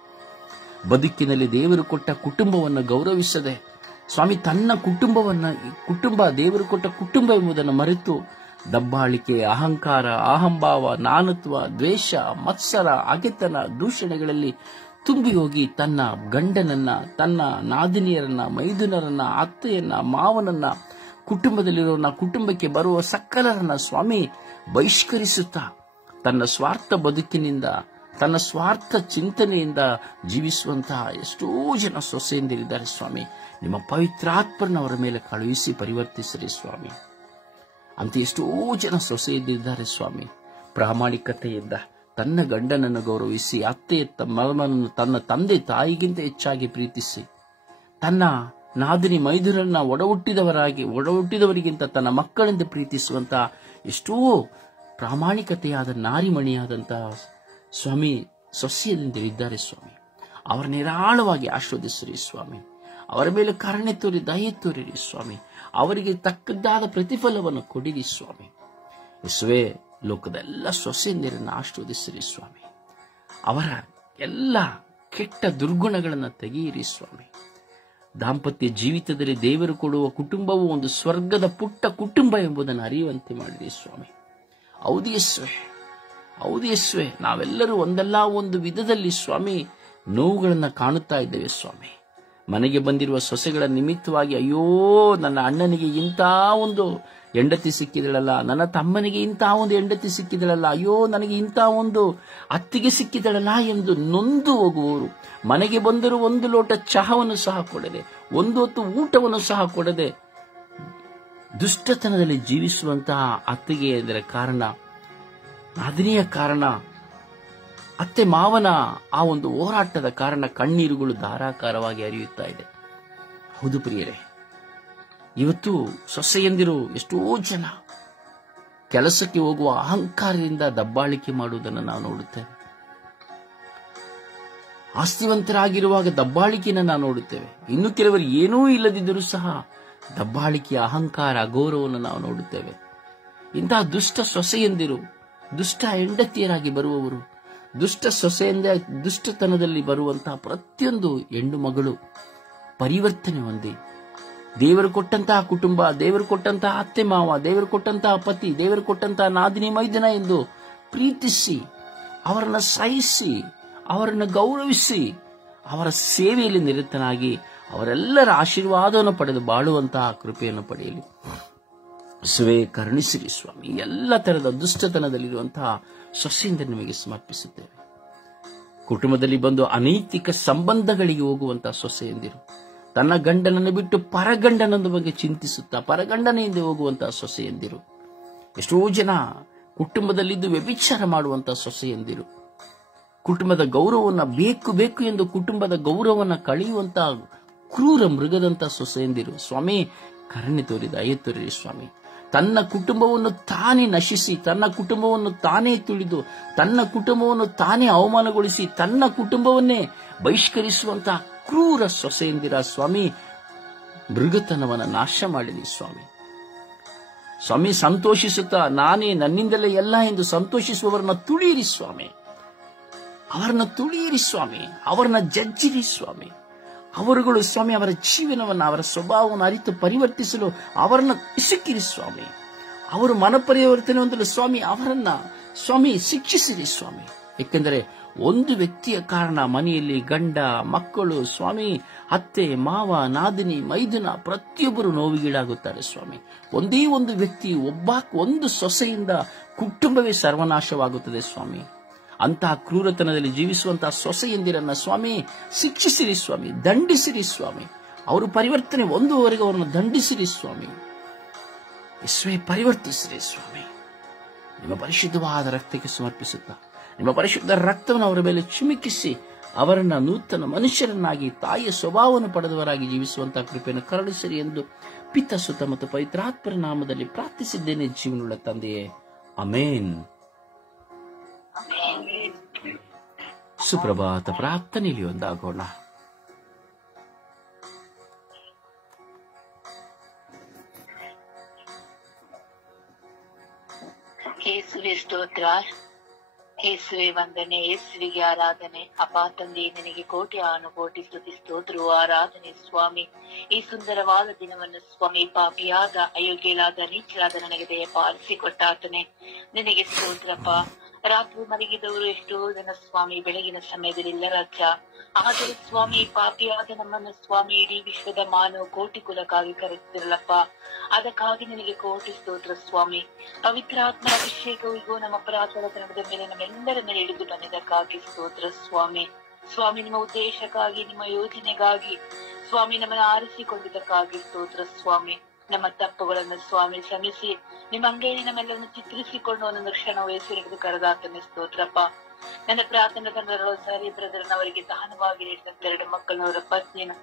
ಬದುಕಿನಲ್ಲಿ ದೇವರು ಕೊಟ್ಟ ಕುಟುಂಬವನ್ನು ಗೌರವಿಸದೆ ಸ್ವಾಮಿ, ತನ್ನ ಕುಟುಂಬ ದೇವರು ಕೊಟ್ಟ ಕುಟುಂಬ ಎಂಬುದನ್ನು ಮರೆತು ದಬ್ಬಾಳಿಕೆ, ಅಹಂಕಾರ, ಅಹಂಭಾವ, ನಾನತ್ವ, ದ್ವೇಷ, ಮತ್ಸರ, ಹಗೆತನ, ದೂಷಣೆಗಳಲ್ಲಿ ತುಂಬಿ ಹೋಗಿ ತನ್ನ ಗಂಡನನ್ನ, ತನ್ನ ನಾದಿನಿಯರನ್ನ, ಮೈದುನರನ್ನ, ಅತ್ತೆಯನ್ನ, ಮಾವನನ್ನ, ಕುಟುಂಬದಲ್ಲಿರೋನ, ಕುಟುಂಬಕ್ಕೆ ಬರುವ ಸಕಲರನ್ನ ಸ್ವಾಮಿ ಬಹಿಷ್ಕರಿಸುತ್ತಾ ತನ್ನ ಸ್ವಾರ್ಥ ಬದುಕಿನಿಂದ, ತನ್ನ ಸ್ವಾರ್ಥ ಚಿಂತನೆಯಿಂದ ಜೀವಿಸುವಂತಹ ಎಷ್ಟೋ ಜನ ಸೊಸೆಯಂದಿರಿದ್ದಾರೆ ಸ್ವಾಮಿ. ನಿಮ್ಮ ಪವಿತ್ರಾತ್ಮನವರ ಮೇಲೆ ಕಳುಹಿಸಿ ಪರಿವರ್ತಿಸಿರಿ ಸ್ವಾಮಿ. ಅಂತ ಎಷ್ಟೋ ಜನ ಸೊಸೆಯಂದಿದ್ದಾರೆ ಸ್ವಾಮಿ. ಪ್ರಾಮಾಣಿಕತೆಯಿಂದ ತನ್ನ ಗಂಡನನ್ನು ಗೌರವಿಸಿ, ಅತ್ತೆ ಮಗನನ್ನು ತನ್ನ ತಂದೆ ತಾಯಿಗಿಂತ ಹೆಚ್ಚಾಗಿ ಪ್ರೀತಿಸಿ, ತನ್ನ ನಾದಿನಿ ಮೈದುನರನ್ನ ಒಡಹುಟ್ಟಿದವರಿಗಿಂತ ತನ್ನ ಮಕ್ಕಳೆಂದು ಪ್ರೀತಿಸುವಂತ ಎಷ್ಟೋ ಪ್ರಾಮಾಣಿಕತೆಯಾದ ನಾರಿಮಣಿಯಾದಂತಹ ಸ್ವಾಮಿ ಸೊಸೆಯರಿಂದ ಇದ್ದಾರೆ ಸ್ವಾಮಿ. ಅವರನ್ನ ಹೇರಾಳವಾಗಿ ಆಶೀರ್ವದಿಸಿರಿ ಸ್ವಾಮಿ. ಅವರ ಮೇಲೆ ಕರುಣೆ ತೋರಿ ದಯೆ ತೋರಿರಿ ಸ್ವಾಮಿ. ಅವರಿಗೆ ತಕ್ಕದ್ದಾದ ಪ್ರತಿಫಲವನ್ನು ಕೊಡಿರಿ ಸ್ವಾಮಿ. ಯೇಸುವೇ, ಲೋಕದ ಎಲ್ಲ ಸೊಸೆಯಂದಿರನ್ನು ಆಶೀರ್ವದಿಸಿರಿ ಸ್ವಾಮಿ. ಅವರ ಎಲ್ಲ ಕೆಟ್ಟ ದುರ್ಗುಣಗಳನ್ನು ತೆಗೆಯಿರಿ ಸ್ವಾಮಿ. ದಾಂಪತ್ಯ ಜೀವಿತದಲ್ಲಿ ದೇವರು ಕೊಡುವ ಕುಟುಂಬವು ಒಂದು ಸ್ವರ್ಗದ ಪುಟ್ಟ ಕುಟುಂಬ ಎಂಬುದನ್ನು ಅರಿಯುವಂತೆ ಮಾಡಿರಿ ಸ್ವಾಮಿ. ಹೌದು ಯೇಸುವೆ, ನಾವೆಲ್ಲರೂ ಒಂದಲ್ಲ ಒಂದು ವಿಧದಲ್ಲಿ ಸ್ವಾಮಿ ನೋವುಗಳನ್ನು ಕಾಣುತ್ತಾ ಇದ್ದೇವೆ ಸ್ವಾಮಿ. ಮನೆಗೆ ಬಂದಿರುವ ಸೊಸೆಗಳ ನಿಮಿತ್ತವಾಗಿ, ಅಯ್ಯೋ ನನ್ನ ಅಣ್ಣನಿಗೆ ಇಂಥ ಒಂದು ಹೆಂಡತಿ ಸಿಕ್ಕಿದಳಲ್ಲ, ನನ್ನ ತಮ್ಮನಿಗೆ ಇಂಥ ಒಂದು ಹೆಂಡತಿ ಸಿಕ್ಕಿದಳಲ್ಲ, ಅಯ್ಯೋ ನನಗೆ ಇಂಥ ಒಂದು ಅತ್ತಿಗೆ ಸಿಕ್ಕಿದಳಲ್ಲ ಎಂದು ನೊಂದು ಹೋಗುವವರು, ಮನೆಗೆ ಬಂದರೂ ಒಂದು ಲೋಟ ಚಹಾವನ್ನು ಸಹ ಕೊಡದೆ, ಒಂದು ಹೊತ್ತು ಊಟವನ್ನು ಸಹ ಕೊಡದೆ ದುಷ್ಟತನದಲ್ಲಿ ಜೀವಿಸುವಂತಹ ಅತ್ತಿಗೆ ಎಂದರೆ ಕಾರಣ, ನಾದಿನಿಯ ಕಾರಣ, ಅತ್ತೆ ಮಾವನ ಆ ಒಂದು ಹೋರಾಟದ ಕಾರಣ ಕಣ್ಣೀರುಗಳು ಧಾರಾಕಾರವಾಗಿ ಹರಿಯುತ್ತಾ ಇದೆ. ಹೌದು ಪ್ರಿಯರೇ, ಇವತ್ತು ಸೊಸೆಯಂದಿರು ಎಷ್ಟೋ ಜನ ಕೆಲಸಕ್ಕೆ ಹೋಗುವ ಅಹಂಕಾರದಿಂದ ದಬ್ಬಾಳಿಕೆ ಮಾಡುವುದನ್ನು ನಾವು ನೋಡುತ್ತೇವೆ. ಆಸ್ತಿವಂತರಾಗಿರುವಾಗ ದಬ್ಬಾಳಿಕೆಯನ್ನು ನಾವು ನೋಡುತ್ತೇವೆ. ಇನ್ನು ಕೆಲವರು ಏನೂ ಇಲ್ಲದಿದ್ದರೂ ಸಹ ದಬ್ಬಾಳಿಕೆಯ ಅಹಂಕಾರ ಅಗೌರವವನ್ನು ನಾವು ನೋಡುತ್ತೇವೆ. ಇಂತಹ ದುಷ್ಟ ಸೊಸೆಯಂದಿರು, ದುಷ್ಟ ಹೆಂಡತಿಯರಾಗಿ ಬರುವವರು, ದುಷ್ಟ ಸೊಸೆಯಿಂದ ದುಷ್ಟತನದಲ್ಲಿ ಬರುವಂತಹ ಪ್ರತಿಯೊಂದು ಹೆಣ್ಣು ಮಗಳು ಪರಿವರ್ತನೆ ಹೊಂದಿ ದೇವರು ಕೊಟ್ಟಂತಹ ಕುಟುಂಬ, ದೇವರು ಕೊಟ್ಟಂತಹ ಅತ್ತೆ ಮಾವ, ದೇವರು ಕೊಟ್ಟಂತಹ ಪತಿ, ದೇವರು ಕೊಟ್ಟಂತಹ ನಾದಿನಿ ಮೈದನ ಎಂದು ಪ್ರೀತಿಸಿ, ಅವರನ್ನು ಸಹಿಸಿ, ಅವರನ್ನು ಗೌರವಿಸಿ, ಅವರ ಸೇವೆಯಲ್ಲಿ ನಿರತನಾಗಿ ಅವರೆಲ್ಲರ ಆಶೀರ್ವಾದವನ್ನು ಪಡೆದು ಬಾಳುವಂತಹ ಕೃಪೆಯನ್ನು ಪಡೆಯಲಿ. ಸುವೇ ಕರುಣಿಸಿರಿ ಸ್ವಾಮಿ. ಎಲ್ಲ ತರಹದ ದುಷ್ಟತನದಲ್ಲಿರುವಂತಹ ಸೊಸೆಯಿಂದ ನಿಮಗೆ ಸಮರ್ಪಿಸುತ್ತೇವೆ. ಕುಟುಂಬದಲ್ಲಿ ಬಂದು ಅನೈತಿಕ ಸಂಬಂಧಗಳಿಗೆ ಹೋಗುವಂತಹ ಸೊಸೆಯಂದಿರು, ತನ್ನ ಗಂಡನನ್ನು ಬಿಟ್ಟು ಪರಗಂಡನೊಂದು ಬಗ್ಗೆ ಚಿಂತಿಸುತ್ತಾ ಪರಗಂಡನೆಯಿಂದ ಹೋಗುವಂತಹ ಸೊಸೆಯಂದಿರು, ಎಷ್ಟೋ ಜನ ಕುಟುಂಬದಲ್ಲಿದ್ದು ವ್ಯಭಿಚಾರ ಮಾಡುವಂತಹ ಸೊಸೆಯಂದಿರು, ಕುಟುಂಬದ ಗೌರವವನ್ನು ಬೇಕು ಎಂದು ಕುಟುಂಬದ ಗೌರವವನ್ನು ಕಳೆಯುವಂತಹ ಕ್ರೂರ ಮೃಗದಂತಹ ಸೊಸೆಯಂದಿರು, ಸ್ವಾಮಿ ಕರುಣೆ ತೋರಿ ದಯೆ ತೋರಿರಿ ಸ್ವಾಮಿ. ತನ್ನ ಕುಟುಂಬವನ್ನು ತಾನೇ ನಶಿಸಿ, ತನ್ನ ಕುಟುಂಬವನ್ನು ತಾನೇ ತುಳಿದು, ತನ್ನ ಕುಟುಂಬವನ್ನು ತಾನೇ ಅವಮಾನಗೊಳಿಸಿ, ತನ್ನ ಕುಟುಂಬವನ್ನೇ ಬಹಿಷ್ಕರಿಸುವಂತಹ ಕ್ರೂರ ಸೊಸೆಯಂದಿರ ಸ್ವಾಮಿ, ಮೃಗತನವನ್ನು ನಾಶ ಮಾಡಿರಿ ಸ್ವಾಮಿ. ಸ್ವಾಮಿ, ಸಂತೋಷಿಸುತ್ತಾ ನಾನೇ ನನ್ನಿಂದಲೇ ಎಲ್ಲ ಎಂದು ಸಂತೋಷಿಸುವವರನ್ನ ತುಳಿಯಿರಿ ಸ್ವಾಮಿ. ಅವರನ್ನ ತುಳಿಯಿರಿ ಸ್ವಾಮಿ, ಅವರನ್ನ ಜಜ್ಜಿರಿ ಸ್ವಾಮಿ. ಅವರುಗಳು ಸ್ವಾಮಿ ಅವರ ಜೀವನವನ್ನು, ಅವರ ಸ್ವಭಾವವನ್ನು ಅರಿತು ಪರಿವರ್ತಿಸಲು ಅವರನ್ನು ಇಸುಕಿರಿ ಸ್ವಾಮಿ. ಅವರು ಮನಪರಿವರ್ತನೆ ಹೊಂದಲು ಸ್ವಾಮಿ ಅವರನ್ನ ಸ್ವಾಮಿ ಶಿಕ್ಷಿಸಿರಿ ಸ್ವಾಮಿ. ಏಕೆಂದರೆ ಒಂದು ವ್ಯಕ್ತಿಯ ಕಾರಣ ಮನೆಯಲ್ಲಿ ಗಂಡ, ಮಕ್ಕಳು, ಸ್ವಾಮಿ ಅತ್ತೆ, ಮಾವ, ನಾದಿನಿ, ಮೈದುನ ಪ್ರತಿಯೊಬ್ಬರು ನೋವಿಗೀಡಾಗುತ್ತಾರೆ ಸ್ವಾಮಿ. ಒಂದೇ ಒಂದು ವ್ಯಕ್ತಿ, ಒಂದು ಸೊಸೆಯಿಂದ ಕುಟುಂಬವೇ ಸರ್ವನಾಶವಾಗುತ್ತದೆ ಸ್ವಾಮಿ. ಅಂತಹ ಕ್ರೂರತನದಲ್ಲಿ ಜೀವಿಸುವಂತಹ ಸೊಸೆಯಂದಿರನ್ನ ಸ್ವಾಮಿ ಶಿಕ್ಷಿಸಿರಿ ಸ್ವಾಮಿ, ದಂಡಿಸಿರಿ ಸ್ವಾಮಿ. ಅವರು ಪರಿವರ್ತನೆ ಹೊಂದುವವರೆಗೆ ಅವರನ್ನು ದಂಡಿಸಿರಿ ಸ್ವಾಮಿ. ಯೇಸುವೇ, ಪರಿವರ್ತಿಸಿರಿ ಸ್ವಾಮಿ. ನಿಮ್ಮ ಪರಿಶುದ್ಧವಾದ ರಕ್ತಕ್ಕೆ ಸಮರ್ಪಿಸುತ್ತಾ ನಿಮ್ಮ ಪರಿಶುದ್ಧ ರಕ್ತವನ್ನು ಅವರ ಮೇಲೆ ಚಿಮುಕಿಸಿ ಅವರನ್ನ ನೂತನ ಮನುಷ್ಯರನ್ನಾಗಿ ತಾಯಿಯ ಸ್ವಭಾವವನ್ನು ಪಡೆದವರಾಗಿ ಜೀವಿಸುವಂತಹ ಕೃಪೆಯನ್ನು ಕರುಣಿಸಿರಿ ಎಂದು ಪಿತ, ಸುತ ಮತ್ತು ಪವಿತ್ರಾತ್ಮರ ನಾಮದಲ್ಲಿ ಪ್ರಾರ್ಥಿಸಿದ್ದೇನೆ, ಜೀವನುಳ್ಳ ತಂದೆಯೇ, ಅಮೇನ್. ಸುಪ್ರಭಾತ ಪ್ರಾರ್ಥನೆಯಲ್ಲಿ ಒಂದಾಗೋಣ. ಯೇಸುವೆ ಸ್ತೋತ್ರ, ಯೇಸುವೆ ವಂದನೆ, ಯೇಸುವಿಗೆ ಆರಾಧನೆ. ಅಪ್ಪ ತಂದೆ, ನಿನಗೆ ಕೋಟಿ ಕೋಟಿ ಸ್ತುತಿ ಸ್ತೋತ್ರವು ಆರಾಧನೆ ಸ್ವಾಮಿ. ಈ ಸುಂದರವಾದ ದಿನವನ್ನು ಸ್ವಾಮಿ ಪಾಪಿಯಾದ, ಅಯೋಗ್ಯಲಾದ, ನೀಚಲಾದ ನನಗೆ ದಯಪಾಲಿಸಿಕೊಟ್ಟಾತನೆ, ನಿನಗೆ ಸ್ತೋತ್ರಪ್ಪ. ರಾತ್ರಿ ಮಲಗಿದವರು ಎಷ್ಟೋ ಜನ ಸ್ವಾಮಿ ಬೆಳಗಿನ ಸಮಯದಲ್ಲಿ ಇಲ್ಲ ರಾಜ. ಆದರೆ ಸ್ವಾಮಿ ಪಾಪಿಯಾದ ನಮ್ಮನ್ನು ಸ್ವಾಮಿ ಇಡೀ ವಿಶ್ವದ ಮಾನವ ಕೋಟಿ ಕುಲಕ್ಕಾಗಿ ಕರೆಸಿದಿರಲಪ್ಪ. ಅದಕ್ಕಾಗಿ ನಿನಗೆ ಕೋಟಿ ಸ್ತೋತ್ರ ಸ್ವಾಮಿ. ಪವಿತ್ರಾತ್ಮ ಅಭಿಷೇಕವು ಈಗ ನಮ್ಮ ಅಪರಾಧದ ತನದ ಮೇಲೆ ನಮ್ಮೆಲ್ಲರ ಮೇಲೆ ಇಳಿದು ಬಂದಿದ್ದಕ್ಕಾಗಿ ಸ್ತೋತ್ರ ಸ್ವಾಮಿ. ಸ್ವಾಮಿ, ನಿಮ್ಮ ಉದ್ದೇಶಕ್ಕಾಗಿ, ನಿಮ್ಮ ಯೋಜನೆಗಾಗಿ ಸ್ವಾಮಿ ನಮ್ಮನ್ನು ಆರಿಸಿಕೊಂಡಿದ್ದಕ್ಕಾಗಿ ಸ್ತೋತ್ರ ಸ್ವಾಮಿ. ನಮ್ಮ ತಪ್ಪುಗಳನ್ನು ಸ್ವಾಮಿ ಕ್ಷಮಿಸಿ ನಿಮ್ಮ ಅಂಗೈಯಲ್ಲಿ ನಮ್ಮೆಲ್ಲರನ್ನು ಚಿತ್ರಿಸಿಕೊಂಡು ಒಂದೊಂದು ಕ್ಷಣ ವಯಸ್ಸು ಹಿಡಿದು ಕರೆದಾತನೆ ಸ್ತೋತ್ರಪ್ಪ. ನನ್ನ ಪ್ರಾರ್ಥನಾ ತಂಡದ ರೋಸಾರಿ ಬ್ರದರ್ನ ಅವರಿಗೆ ಸಹನವಾಗಿ ನೀಡಿದಂತ 2 ಮಕ್ಕಳವರ ಪತ್ನಿಯನ್ನು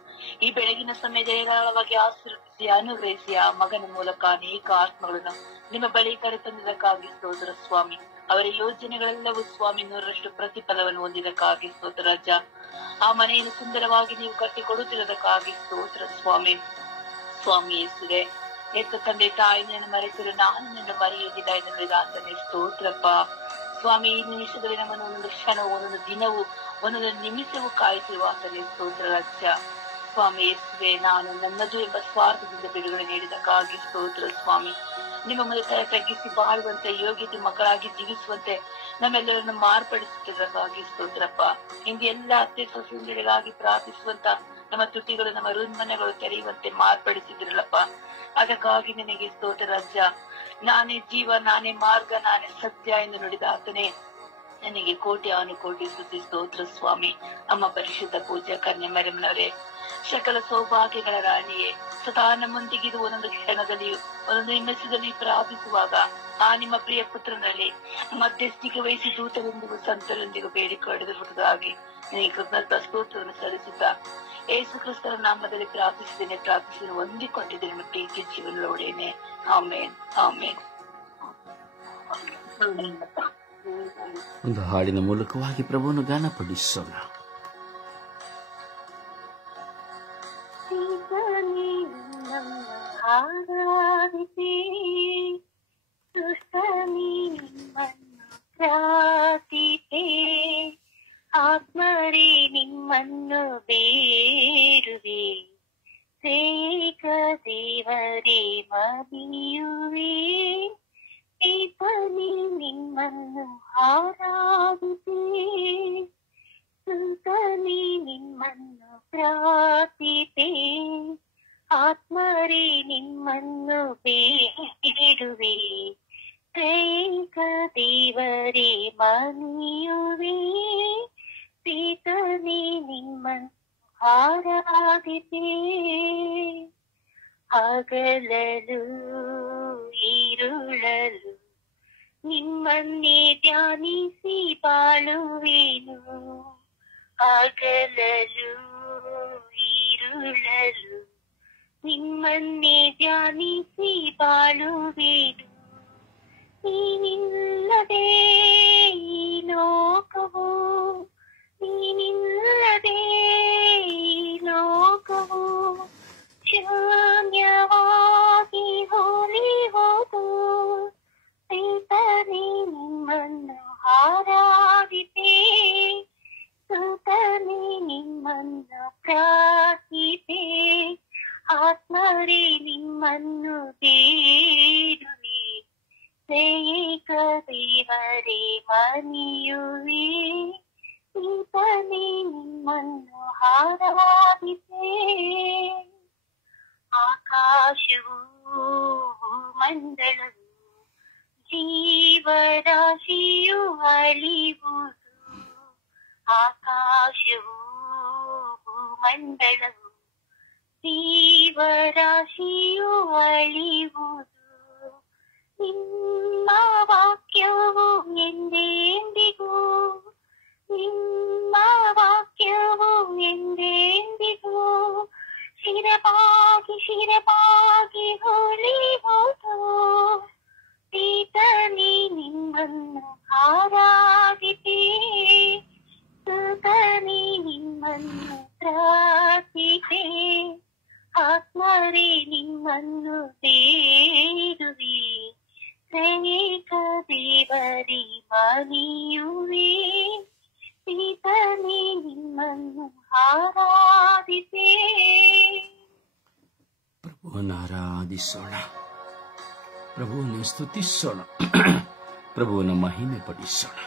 ಈ ಬೆಳಗಿನ ಸಮಯದಲ್ಲಿ ಹೇರಳವಾಗಿ ಆಶೀರ್ವದಿಸಿ ಅನುಗ್ರಹಿಸಿ ಆ ಮಗನ ಮೂಲಕ ಅನೇಕ ಆತ್ಮಗಳನ್ನು ನಿಮ್ಮ ಬಳಿ ಕರೆತಂದಕ್ಕಾಗಿ ಸ್ತೋತ್ರ ಸ್ವಾಮಿ. ಅವರ ಯೋಜನೆಗಳೆಲ್ಲವೂ ಸ್ವಾಮಿ 100ರಷ್ಟು ಪ್ರತಿಫಲವನ್ನು ಹೊಂದಿದಕ್ಕಾಗಿ ಸ್ತೋತ್ರ ರಾಜ. ಆ ಮನೆಯನ್ನು ಸುಂದರವಾಗಿ ನೀವು ಕಟ್ಟಿಕೊಡುತ್ತಿರೋದಕ್ಕಾಗಿ ಸ್ತೋತ್ರ ಸ್ವಾಮಿ. ಸ್ವಾಮಿ ಯೇಸುವೆ, ಎತ್ತ ತಂದೆ ತಾಯಿಯನ್ನು ಮರೆತಿರು, ನಾನು ನಿನ್ನ ಮರೆಯುವುದಿಲ್ಲ ಎಂದು ನುಡಿದಾತನೇ ಸ್ತೋತ್ರಪ್ಪ ಸ್ವಾಮಿ. ಈ ನಿಮಿಷದಲ್ಲಿ ನಮ್ಮನ್ನು ಒಂದೊಂದು ಕ್ಷಣವು, ಒಂದೊಂದು ದಿನವೂ, ಒಂದೊಂದು ನಿಮಿಷವೂ ಕಾಯುತ್ತಿರುವ ಆತನೇ ಸ್ತೋತ್ರ ರಾಜ್ಯ. ಸ್ವಾಮಿ ಯೇಸುವೆ, ನಾನು ನನ್ನದು ಎಂಬ ಸ್ವಾರ್ಥದಿಂದ ಬಿಡುಗಡೆ ನೀಡಿದಕ್ಕಾಗಿ ಸ್ತೋತ್ರ ಸ್ವಾಮಿ. ನಿಮ್ಮ ಮುಂದೆ ತಲೆ ತಗ್ಗಿಸಿ ಬಾಳುವಂತೆ, ಯೋಗ್ಯತೆ ಮಕ್ಕಳಾಗಿ ಜೀವಿಸುವಂತೆ ನಮ್ಮೆಲ್ಲರನ್ನು ಮಾರ್ಪಡಿಸುತ್ತಿದ್ದಕ್ಕಾಗಿ ಸ್ತೋತ್ರಪ್ಪ. ಇಂದು ಎಲ್ಲ ಅತ್ತೆ ಸೊಸೆಯರಿಗಾಗಿ ಪ್ರಾರ್ಥಿಸುವಂತ ನಮ್ಮ ತುಟಿಗಳು, ನಮ್ಮ ಹೃನ್ಮನೆಗಳು ತೆರೆಯುವಂತೆ ಮಾರ್ಪಡಿಸಿದಿರಲ್ಲಪ್ಪ. ಅದಕ್ಕಾಗಿ ನಿನಗೆ ಸ್ತೋತ್ರ ರಾಜ್ಯ. ನಾನೇ ಜೀವ, ನಾನೇ ಮಾರ್ಗ, ನಾನೇ ಸತ್ಯ ಎಂದು ನುಡಿದ ಆತನೇ ನನಗೆ ಕೋಟಿ ಅನುಕೋಟಿ ಸ್ತುತಿ ಸ್ತೋತ್ರ ಸ್ವಾಮಿ. ಅಮ್ಮ ಪರಿಶುದ್ಧ ಪೂಜ್ಯ ಕನ್ಯೆ ಮರಿಯಮ್ಮನವರೇ, ಸಕಲ ಸೌಭಾಗ್ಯಗಳ ರಾಣಿಯೇ, ಸದಾ ನಮ್ಮೊಂದಿಗಿದು ಒಂದೊಂದು ಕ್ಷಣದಲ್ಲಿಯೂ, ಒಂದೊಂದು ನಿಮಿಷದಲ್ಲಿ ಪ್ರಾರ್ಥಿಸುವಾಗ ಆ ನಿಮ್ಮ ಪ್ರಿಯ ಪುತ್ರನಲ್ಲಿ ಮಧ್ಯಸ್ಥಿಕೆ ವಹಿಸಿ ದೂತರೊಂದಿಗೂ ಸಂತರೊಂದಿಗೂ ಬೇಡಿಕೆ ಹೊಡೆದುಬಿಡುವುದಾಗಿ ನಿನಗೆ ಕೃತಜ್ಞತಾ ಸ್ತೋತ್ರವನ್ನು ಸಲ್ಲಿಸುತ್ತಾ ಯೇಸು ಕ್ರಿಸ್ತರ ನಾಮದಲ್ಲಿ ಪ್ರಾರ್ಥಿಸಿ ಹೊಂದಿಕೊಂಡಿದ್ದೇನೆ. ಪ್ರೀತಿ ಜೀವನದೊಡೆಯನೇ, ಆಮೇನ್ ಆಮೇನ್. ಒಂದು ಹಾಡಿನ ಮೂಲಕವಾಗಿ ಪ್ರಭುವನ್ನು ಗಾನಪಡಿಸೋಣ. ಆತ್ಮರೇ ನಿಮ್ಮನ್ನು ಬೇಡುವೆ, ಏಕ ದೇವರೇ ಮದಿಯುವೆ. ಈತನೇ ನಿಮ್ಮನ್ನು ಆರಾಧಿಸೆ, ಸುತನೇ ನಿಮ್ಮನ್ನು ಪ್ರಾರ್ಥಿಸೆ. ಆತ್ಮರೇ ನಿಮ್ಮನ್ನು ಬೇಡುವೆ, ಏಕ ದೇವರೇ ಮದಿಯುವೆ. ಈತನೇ ನಿಮ್ಮನ್ನು ಆರಾಧಿಸೆ. ಹಗಲಲು ഇരുಳಲು ನಿಮ್ಮನ್ನೇ ಧ್ಯಾನಿಸಿ ಬಾಳುವೆನು. ಹಗಲಲು ഇരുಳಲು ನಿಮ್ಮನ್ನೇ ಧ್ಯಾನಿಸಿ ಬಾಳುವೆನು. ನೀನಿಲ್ಲದೆ ಈ ಲೋಕವು, ನೀನಿಲ್ಲದೆ ಈ ಲೋಕವು ಶೂನ್ಯವಾಗಿ ಹೋಲಿಹುದು. ಈತನೇ ನಿಮ್ಮನ್ನು ಆರಾಧಿಸೆ, ಸುತನೇ ನಿಮ್ಮನ್ನು ಪ್ರಾರ್ಥಿಸೆ. ಆತ್ಮರೇ ನಿಮ್ಮನ್ನು ಬೇಡುವೆ, ಏಕ ದೇವರೇ ಮನಿಯುವೆ. ಈತನೇ ನಿಮ್ಮನ್ನು ಆರಾಧಿಸೆ. ಆಕಾಶವು ಮಂಡಲವು ಜೀವರಾಶಿಯು ಅಳಿಯುವುದು. ಆಕಾಶವು ಮಂಡಲವು ಜೀವರಾಶಿಯು ಅಳಿಯುವುದು. ನಿಮ್ಮ ವಾಕ್ಯವು ಎಂದೆಂದಿಗೂ, ನಿಮ್ಮ ವಾಕ್ಯವು ಎಂದೆಂದಿಗೂ ಶಿರವಾಗಿ ಶಿರವಾಗಿ ಹೊಲಿಯುವುದು. ಈತನೇ ನಿಮ್ಮನ್ನು ಆರಾಧಿಸೆ, ಸುತನೇ ನಿಮ್ಮನ್ನು ಪ್ರಾರ್ಥಿಸೆ. ಆತ್ಮರೇ ನಿಮ್ಮನ್ನು ಬೇಡುವೆ, ಏಕ ದೇವರೇ ಮನಿಯುವೆ. ಈತನೇ ನಿಮ್ಮನ್ನು ಆರಾಧಿಸೆ. ಪ್ರಭುವನ್ನು ಆರಾಧಿಸೋಣ, ಪ್ರಭುವನ್ನು ಸ್ತುತಿಸೋಣ, ಪ್ರಭುವನ್ನು ಮಹಿಮೆ ಪಡಿಸೋಣ.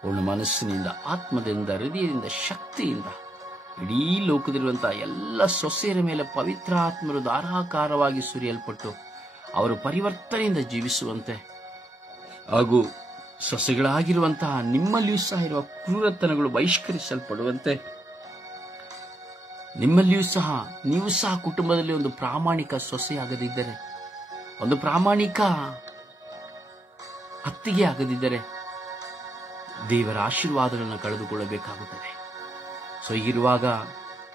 ಪೂರ್ಣ ಮನಸ್ಸಿನಿಂದ, ಆತ್ಮದಿಂದ, ಹೃದಯದಿಂದ, ಶಕ್ತಿಯಿಂದ ಇಡೀ ಲೋಕದಲ್ಲಿರುವಂತಹ ಎಲ್ಲ ಸೊಸೆಯರ ಮೇಲೆ ಪವಿತ್ರ ಆತ್ಮರು ಧಾರಾಕಾರವಾಗಿ ಸುರಿಯಲ್ಪಟ್ಟು ಅವರು ಪರಿವರ್ತನೆಯಿಂದ ಜೀವಿಸುವಂತೆ ಹಾಗೂ ಸೊಸೆಗಳಾಗಿರುವಂತಹ ನಿಮ್ಮಲ್ಲಿಯೂ ಸಹ ಇರುವ ಕ್ರೂರತನಗಳು ಬಹಿಷ್ಕರಿಸಲ್ಪಡುವಂತೆ, ನಿಮ್ಮಲ್ಲಿಯೂ ಸಹ ನೀವು ಸಹ ಕುಟುಂಬದಲ್ಲಿ ಒಂದು ಪ್ರಾಮಾಣಿಕ ಸೊಸೆಯಾಗದಿದ್ದರೆ, ಒಂದು ಪ್ರಾಮಾಣಿಕ ಅತ್ತಿಗೆ ಆಗದಿದ್ದರೆ, ದೇವರ ಆಶೀರ್ವಾದಗಳನ್ನು ಕಳೆದುಕೊಳ್ಳಬೇಕಾಗುತ್ತದೆ. ಸೊ ಹೀಗಿರುವಾಗ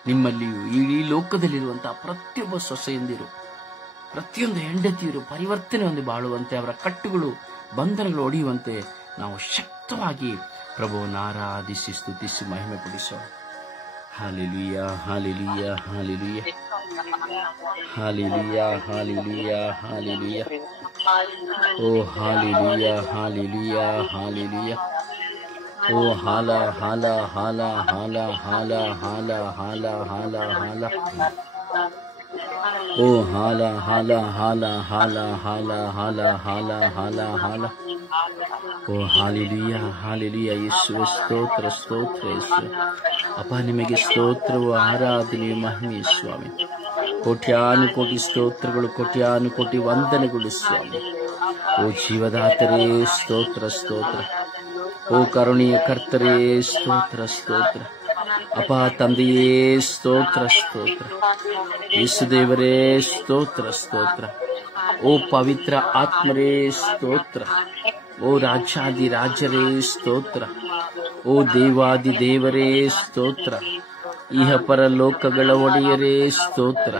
ನಿಮ್ಮಲ್ಲಿಯೂ ಇಡೀ ಲೋಕದಲ್ಲಿರುವಂತಹ ಪ್ರತಿಯೊಬ್ಬ ಸೊಸೆಯಂದಿರು, ಪ್ರತಿಯೊಂದು ಹೆಂಡತಿಯರು ಪರಿವರ್ತನೆ ಹೊಂದಿ ಬಾಳುವಂತೆ, ಅವರ ಕಟ್ಟುಗಳು ಬಂಧನಗಳು ಒಡೆಯುವಂತೆ ನಾವು ಶಕ್ತವಾಗಿ ಪ್ರಭುವನ್ನು ಆರಾಧಿಸಿ ಸ್ತುತಿಸಿ ಮಹಿಮೆ ಪಡಿಸೋಣ. Hallelujah, hallelujah, hallelujah, hallelujah, hallelujah, hallelujah. ಓ ಹಾಲೆಲೂಯಾ, ಹಾಲೆಲೂಯಾ, ಹಾಲೆಲೂಯಾ. ಓ ಹಾಲ ಹಾಲ ಹಾಲ ಹಾಲ ಹಾಲ ಹಾಲ ಹಾಲ ಹಾಲ ಹಾಲ. ಓ ಹಾಲ ಹಾಲ ಹಾಲ ಹಾಲ ಹಾಲ ಹಾಲ ಹಾಲ ಹಾಲ ಹಾಲ. ಓ ಹಾಲೆಲೂಯಾ, ಹಾಲೆಲೂಯಾ. ಯೇಸುವೆ ಸ್ತೋತ್ರ, ಸ್ತೋತ್ರ ಯೇಸುವೆ. ಅಪ್ಪ ನಿಮಗೆ ಸ್ತೋತ್ರವು, ಆರಾಧನೆಯು, ಮಹಿಮೆ ಸ್ವಾಮಿ. ಕೋಟ್ಯಾನುಕೋಟಿ ಸ್ತೋತ್ರಗಳು, ಕೋಟ್ಯಾನುಕೋಟಿ ವಂದನೆಗಳು ಸ್ವಾಮಿ. ಓ ಜೀವದಾತರೇ ಸ್ತೋತ್ರ, ಸ್ತೋತ್ರ. ಓ ಕರುಣೆಯ ಕರ್ತರೇ ಸ್ತೋತ್ರ, ಸ್ತೋತ್ರ. ಅಪ್ಪ ತಂದೆಯೇ ಸ್ತೋತ್ರ, ಸ್ತೋತ್ರ. ಯೇಸುದೇವರೇ ಸ್ತೋತ್ರ, ಸ್ತೋತ್ರ. ಓ ಪವಿತ್ರ ಆತ್ಮರೇ ಸ್ತೋತ್ರ. ಓ ರಾಜಾದಿ ರಾಜರೇ ಸ್ತೋತ್ರ. ಓ ದೇವಾದಿ ದೇವರೇ ಸ್ತೋತ್ರ. ಇಹ ಪರಲೋಕಗಳ ಒಡೆಯರೇ ಸ್ತೋತ್ರ.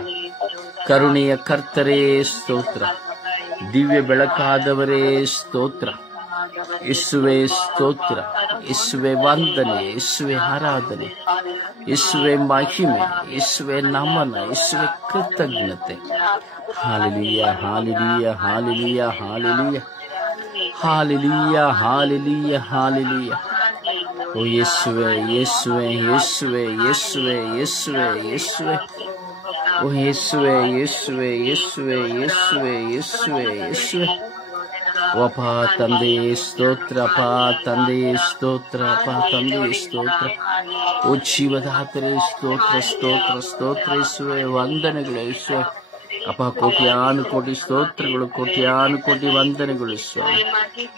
ಕರುಣೆಯ ಕರ್ತರೇ ಸ್ತೋತ್ರ. ದಿವ್ಯ ಬೆಳಕಾದವರೇ ಸ್ತೋತ್ರ. ಯೇಸುವೆ ಸ್ತೋತ್ರ, ಯೇಸುವೆ ವಂದನೆ, ಯೇಸುವೆ ಆರಾಧನೆ, ಯೇಸುವೆ ಮಹಿಮೆ, ಯೇಸುವೆ ನಮನ, ಯೇಸುವೆ ಕೃತಜ್ಞತೆ. Hallelujah, hallelujah, hallelujah, hallelujah, hallelujah, hallelujah, hallelujah. ಓ ಯೇಸುವೆ, ಯೇಸುವೆ, ಯೇಸುವೆ, ಯೇಸುವೆ, ಯೇಸುವೆ, ಯೇಸುವೆ. ಓ ಯೇಸುವೆ, ಯೇಸುವೆ, ಯೇಸುವೆ, ಯೇಸುವೆ, ಯೇಸುವೆ, ಯೇಸುವೆ. ಅಪ್ಪ ತಂದೆಯೇ ಸ್ತೋತ್ರ, ಅಪ್ಪ ತಂದೆಯೇ ಸ್ತೋತ್ರ, ಅಪ್ಪ ತಂದೆಯೇ ಸ್ತೋತ್ರ. ಓ ಜೀವದಾತರೇ ಸ್ತೋತ್ರ, ಸ್ತೋತ್ರ, ಸ್ತೋತ್ರ ಯೇಸುವೆ. ವಂದನೆಗಳು ಯೇಸುವೆ. ಅಪ್ಪ ಕೋಟ್ಯಾನುಕೋಟಿ ಸ್ತೋತ್ರಗಳು, ಕೋಟ್ಯಾನುಕೋಟಿ ವಂದನೆಗಳು ಸ್ವಾಮಿ.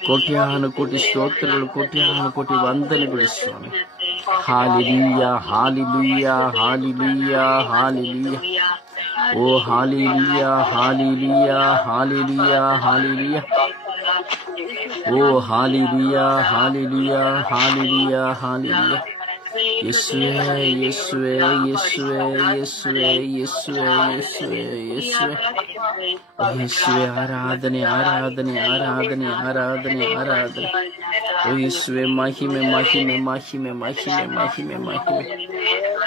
ಕೋಟ್ಯಾನುಕೋಟಿ ಸ್ತೋತ್ರಗಳು, ಕೋಟ್ಯಾನುಕೋಟಿ ವಂದನೆಗಳು ಸ್ವಾಮಿ. Hallelujah, hallelujah, hallelujah, hallelujah. ಓ ಹಾಲೆಲೂಯಾ, ಹಾಲೆಲೂಯಾ, ಹಾಲೆಲೂಯಾ, ಹಾಲೆಲೂಯಾ. ಓ ಹಾಲೆಲೂಯಾ, ಹಾಲೆಲೂಯಾ, ಹಾಲೆಲೂಯಾ, ಹಾಲೆಲೂಯಾ. ಯೇಸುವೆ, ಯೇಸುವೆ, ಯೇಸುವೆ, ಯೇಸುವೆ, ಯೇಸುವೆ, ಯೇಸುವೆ, ಯೇಸುವೆ. ಓ ಯೇಸುವೆ, ಆರಾಧನೆ, ಆರಾಧನೆ, ಆರಾಧನೆ, ಆರಾಧನೆ, ಆರಾಧನೆ. ಓ ಯೇಸುವೆ, ಮಹಿಮೆ, ಮಹಿಮೆ, ಮಹಿಮೆ, ಮಹಿಮೆ, ಮಹಿಮೆ, ಮಹಿಮೆ.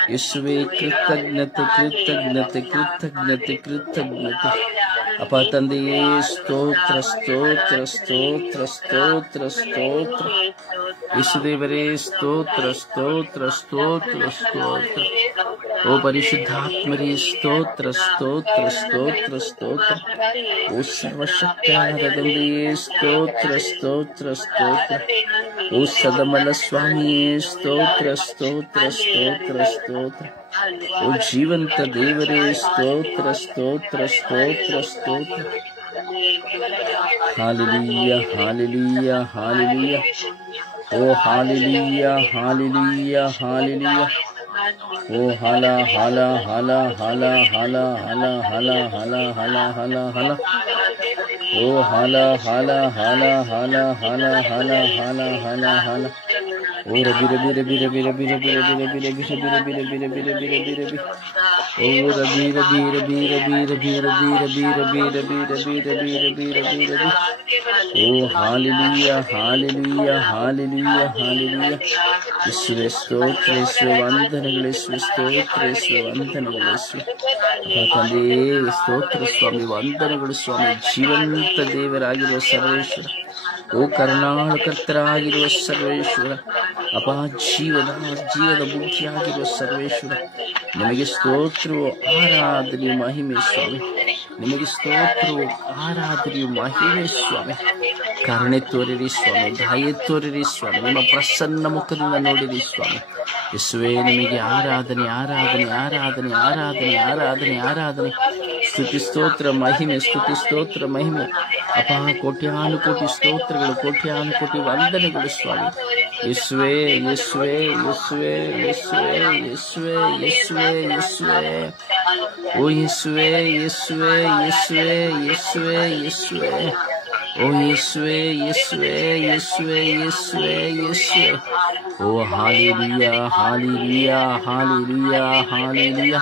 ಯೇಸುವೆ ಕೃತಜ್ಞತೆ, ಕೃತಜ್ಞತೆ, ಕೃತಜ್ಞತೆ, ಕೃತಜ್ಞತೆ. ಅಪ್ಪ ತಂದೆಯೇ ಸ್ತೋತ್ರ, ಸ್ತೋತ್ರ, ಸ್ತೋತ್ರ, ಸ್ತೋತ್ರ, ಸ್ತೋತ್ರ. ಯೇಸುದೇವರೇ ಸ್ತೋತ್ರ, ಸ್ತೋತ್ರ, ಸ್ತೋತ್ರ, ಸ್ತೋತ್ರ. ಓ ಪರಿಶುದ್ಧಾತ್ಮರೇ ಸ್ತೋತ್ರ, ಸ್ತೋತ್ರ, ಸ್ತೋತ್ರ, ಸ್ತೋತ್ರ. ಓ ಸರ್ವಶಕ್ತನಾದ ತಂದೆಯೇ ಸ್ತೋತ್ರ, ಸ್ತೋತ್ರ, ಸ್ತೋತ್ರ. ಓ ಸದಮಲ ಸ್ವಾಮಿಯೇ ಸ್ತೋತ್ರ, ಸ್ತೋತ್ರ, ಸ್ತೋತ್ರ, ಸ್ತೋತ್ರ. ಓ ಜೀವಂತ ದೇವರೇ ಸ್ತೋತ್ರ, ಸ್ತೋತ್ರ, ಸ್ತೋತ್ರ, ಸ್ತೋತ್ರ. Hallelujah, hallelujah, hallelujah. ಓ ಹಾಲೆಲೂಯಾ, ಹಾಲೆಲೂಯಾ, ಹಾಲೆಲೂಯಾ. ಓ ಹಲ ಹಲ ಹಲ ಹಲ ಹಲ ಹಲ ಹಲ ಹಲ ಹಲ ಹಲ ಹಲ. ಓ ಹಲ ಹಲ ಹಲ ಹಲ ಹಲ ಹಲ ಹಲ ಹಲ ಹಲ. ಓ ರಬಿ ರಬಿ ರಬಿ ರಬಿ ರಬಿ ರಬಿ ರಬಿ ರಬಿ ರಬಿ ರಬಿ ರಬಿ ರಬಿ ರಬಿ ರಬಿ ರಬಿ ರಬಿ. ಓ ರಬಿ ರಬಿ ರಬಿ ರಬಿ ರಬಿ ರಬಿ ರಬಿ ರಬಿ ರಬಿ ರಬಿ ರಬಿ ರಬಿ ರಬಿ ರಬಿ. ಓ ಹಾಲೆಲೂಯಾ, ಹಾಲೆಲೂಯಾ, ಹಾಲೆಲೂಯಾ, ಹಾಲೆಲೂಯಾ. ಯೇಸುವೆ ಸ್ತೋತ್ರ, ಯೇಸುವೆ ವಂದನೆಗಳು, ಯೇಸುವೆ ಸ್ತೋತ್ರ, ಯೇಸುವೆ ವಂದನೆಗಳು, ಯೇಸುವೆ. ತಂದೆಯೇ ಸ್ತೋತ್ರ ಸ್ವಾಮಿ, ವಂದನೆಗಳು ಸ್ವಾಮಿ. ಜೀವಂತ ದೇವರಾಗಿರುವ ಸರ್ವೇಶ್ವರ, ಓ ಕರುಣಾಕರ್ತರಾಗಿರುವ ಸರ್ವೇಶ್ವರ, ಅಪ ಜೀವದ ಬುದ್ಧಿಯಾಗಿರುವ ಸರ್ವೇಶ್ವರ, ನಿಮಗೆ ಸ್ತೋತ್ರವು, ಆರಾಧನೆಯು, ಮಹಿಮೆ ಸ್ವಾಮಿ. ನಿಮಗೆ ಸ್ತೋತ್ರವು, ಆರಾಧನೆಯು, ಮಹಿಮೆ ಸ್ವಾಮಿ. ಕರುಣೆ ತೋರಿರಿ ಸ್ವಾಮಿ, ದಯೆ ತೋರಿರಿ ಸ್ವಾಮಿ. ನಿಮ್ಮ ಪ್ರಸನ್ನ ಮುಖದಿಂದ ನೋಡಿರಿ ಸ್ವಾಮಿ. ಯೇಸುವೆ ನಿಮಗೆ ಆರಾಧನೆ, ಆರಾಧನೆ, ಆರಾಧನೆ, ಆರಾಧನೆ, ಆರಾಧನೆ, ಆರಾಧನೆ. ಸ್ತುತಿ ಸ್ತೋತ್ರ ಮಹಿಮೆ, ಸ್ತುತಿ ಸ್ತೋತ್ರ ಮಹಿಮೆ. ಅಪ ಕೋಟ್ಯಾನುಕೋಟಿ ಸ್ತೋತ್ರಗಳು, ಕೋಟ್ಯಾನುಕೋಟಿ ವಂದನೆಗಳು ಸ್ವಾಮಿ. ಯೇಸುವೆ, ಯೇಸುವೆ, ಯೇಸುವೆ, ಯೇಸುವೆ, ಯೇಸುವೆ, ಯೇಸುವೆ, ಯೇಸುವೆ. ಓ ಯೇಸುವೆ, ಯೇಸುವೆ, ಯೇಸುವೆ, ಯೇಸುವೆ, ಯೇಸುವೆ. ಓ ಯೇಸುವೆ, ಯೇಸುವೆ, ಯೇಸುವೆ, ಯೇಸುವೆ, ಯೇಸುವೆ. ಓ ಹಾಲೆಲೂಯಾ, ಹಾಲೆಲೂಯಾ, ಹಾಲೆಲೂಯಾ, ಹಾಲೆಲೂಯಾ.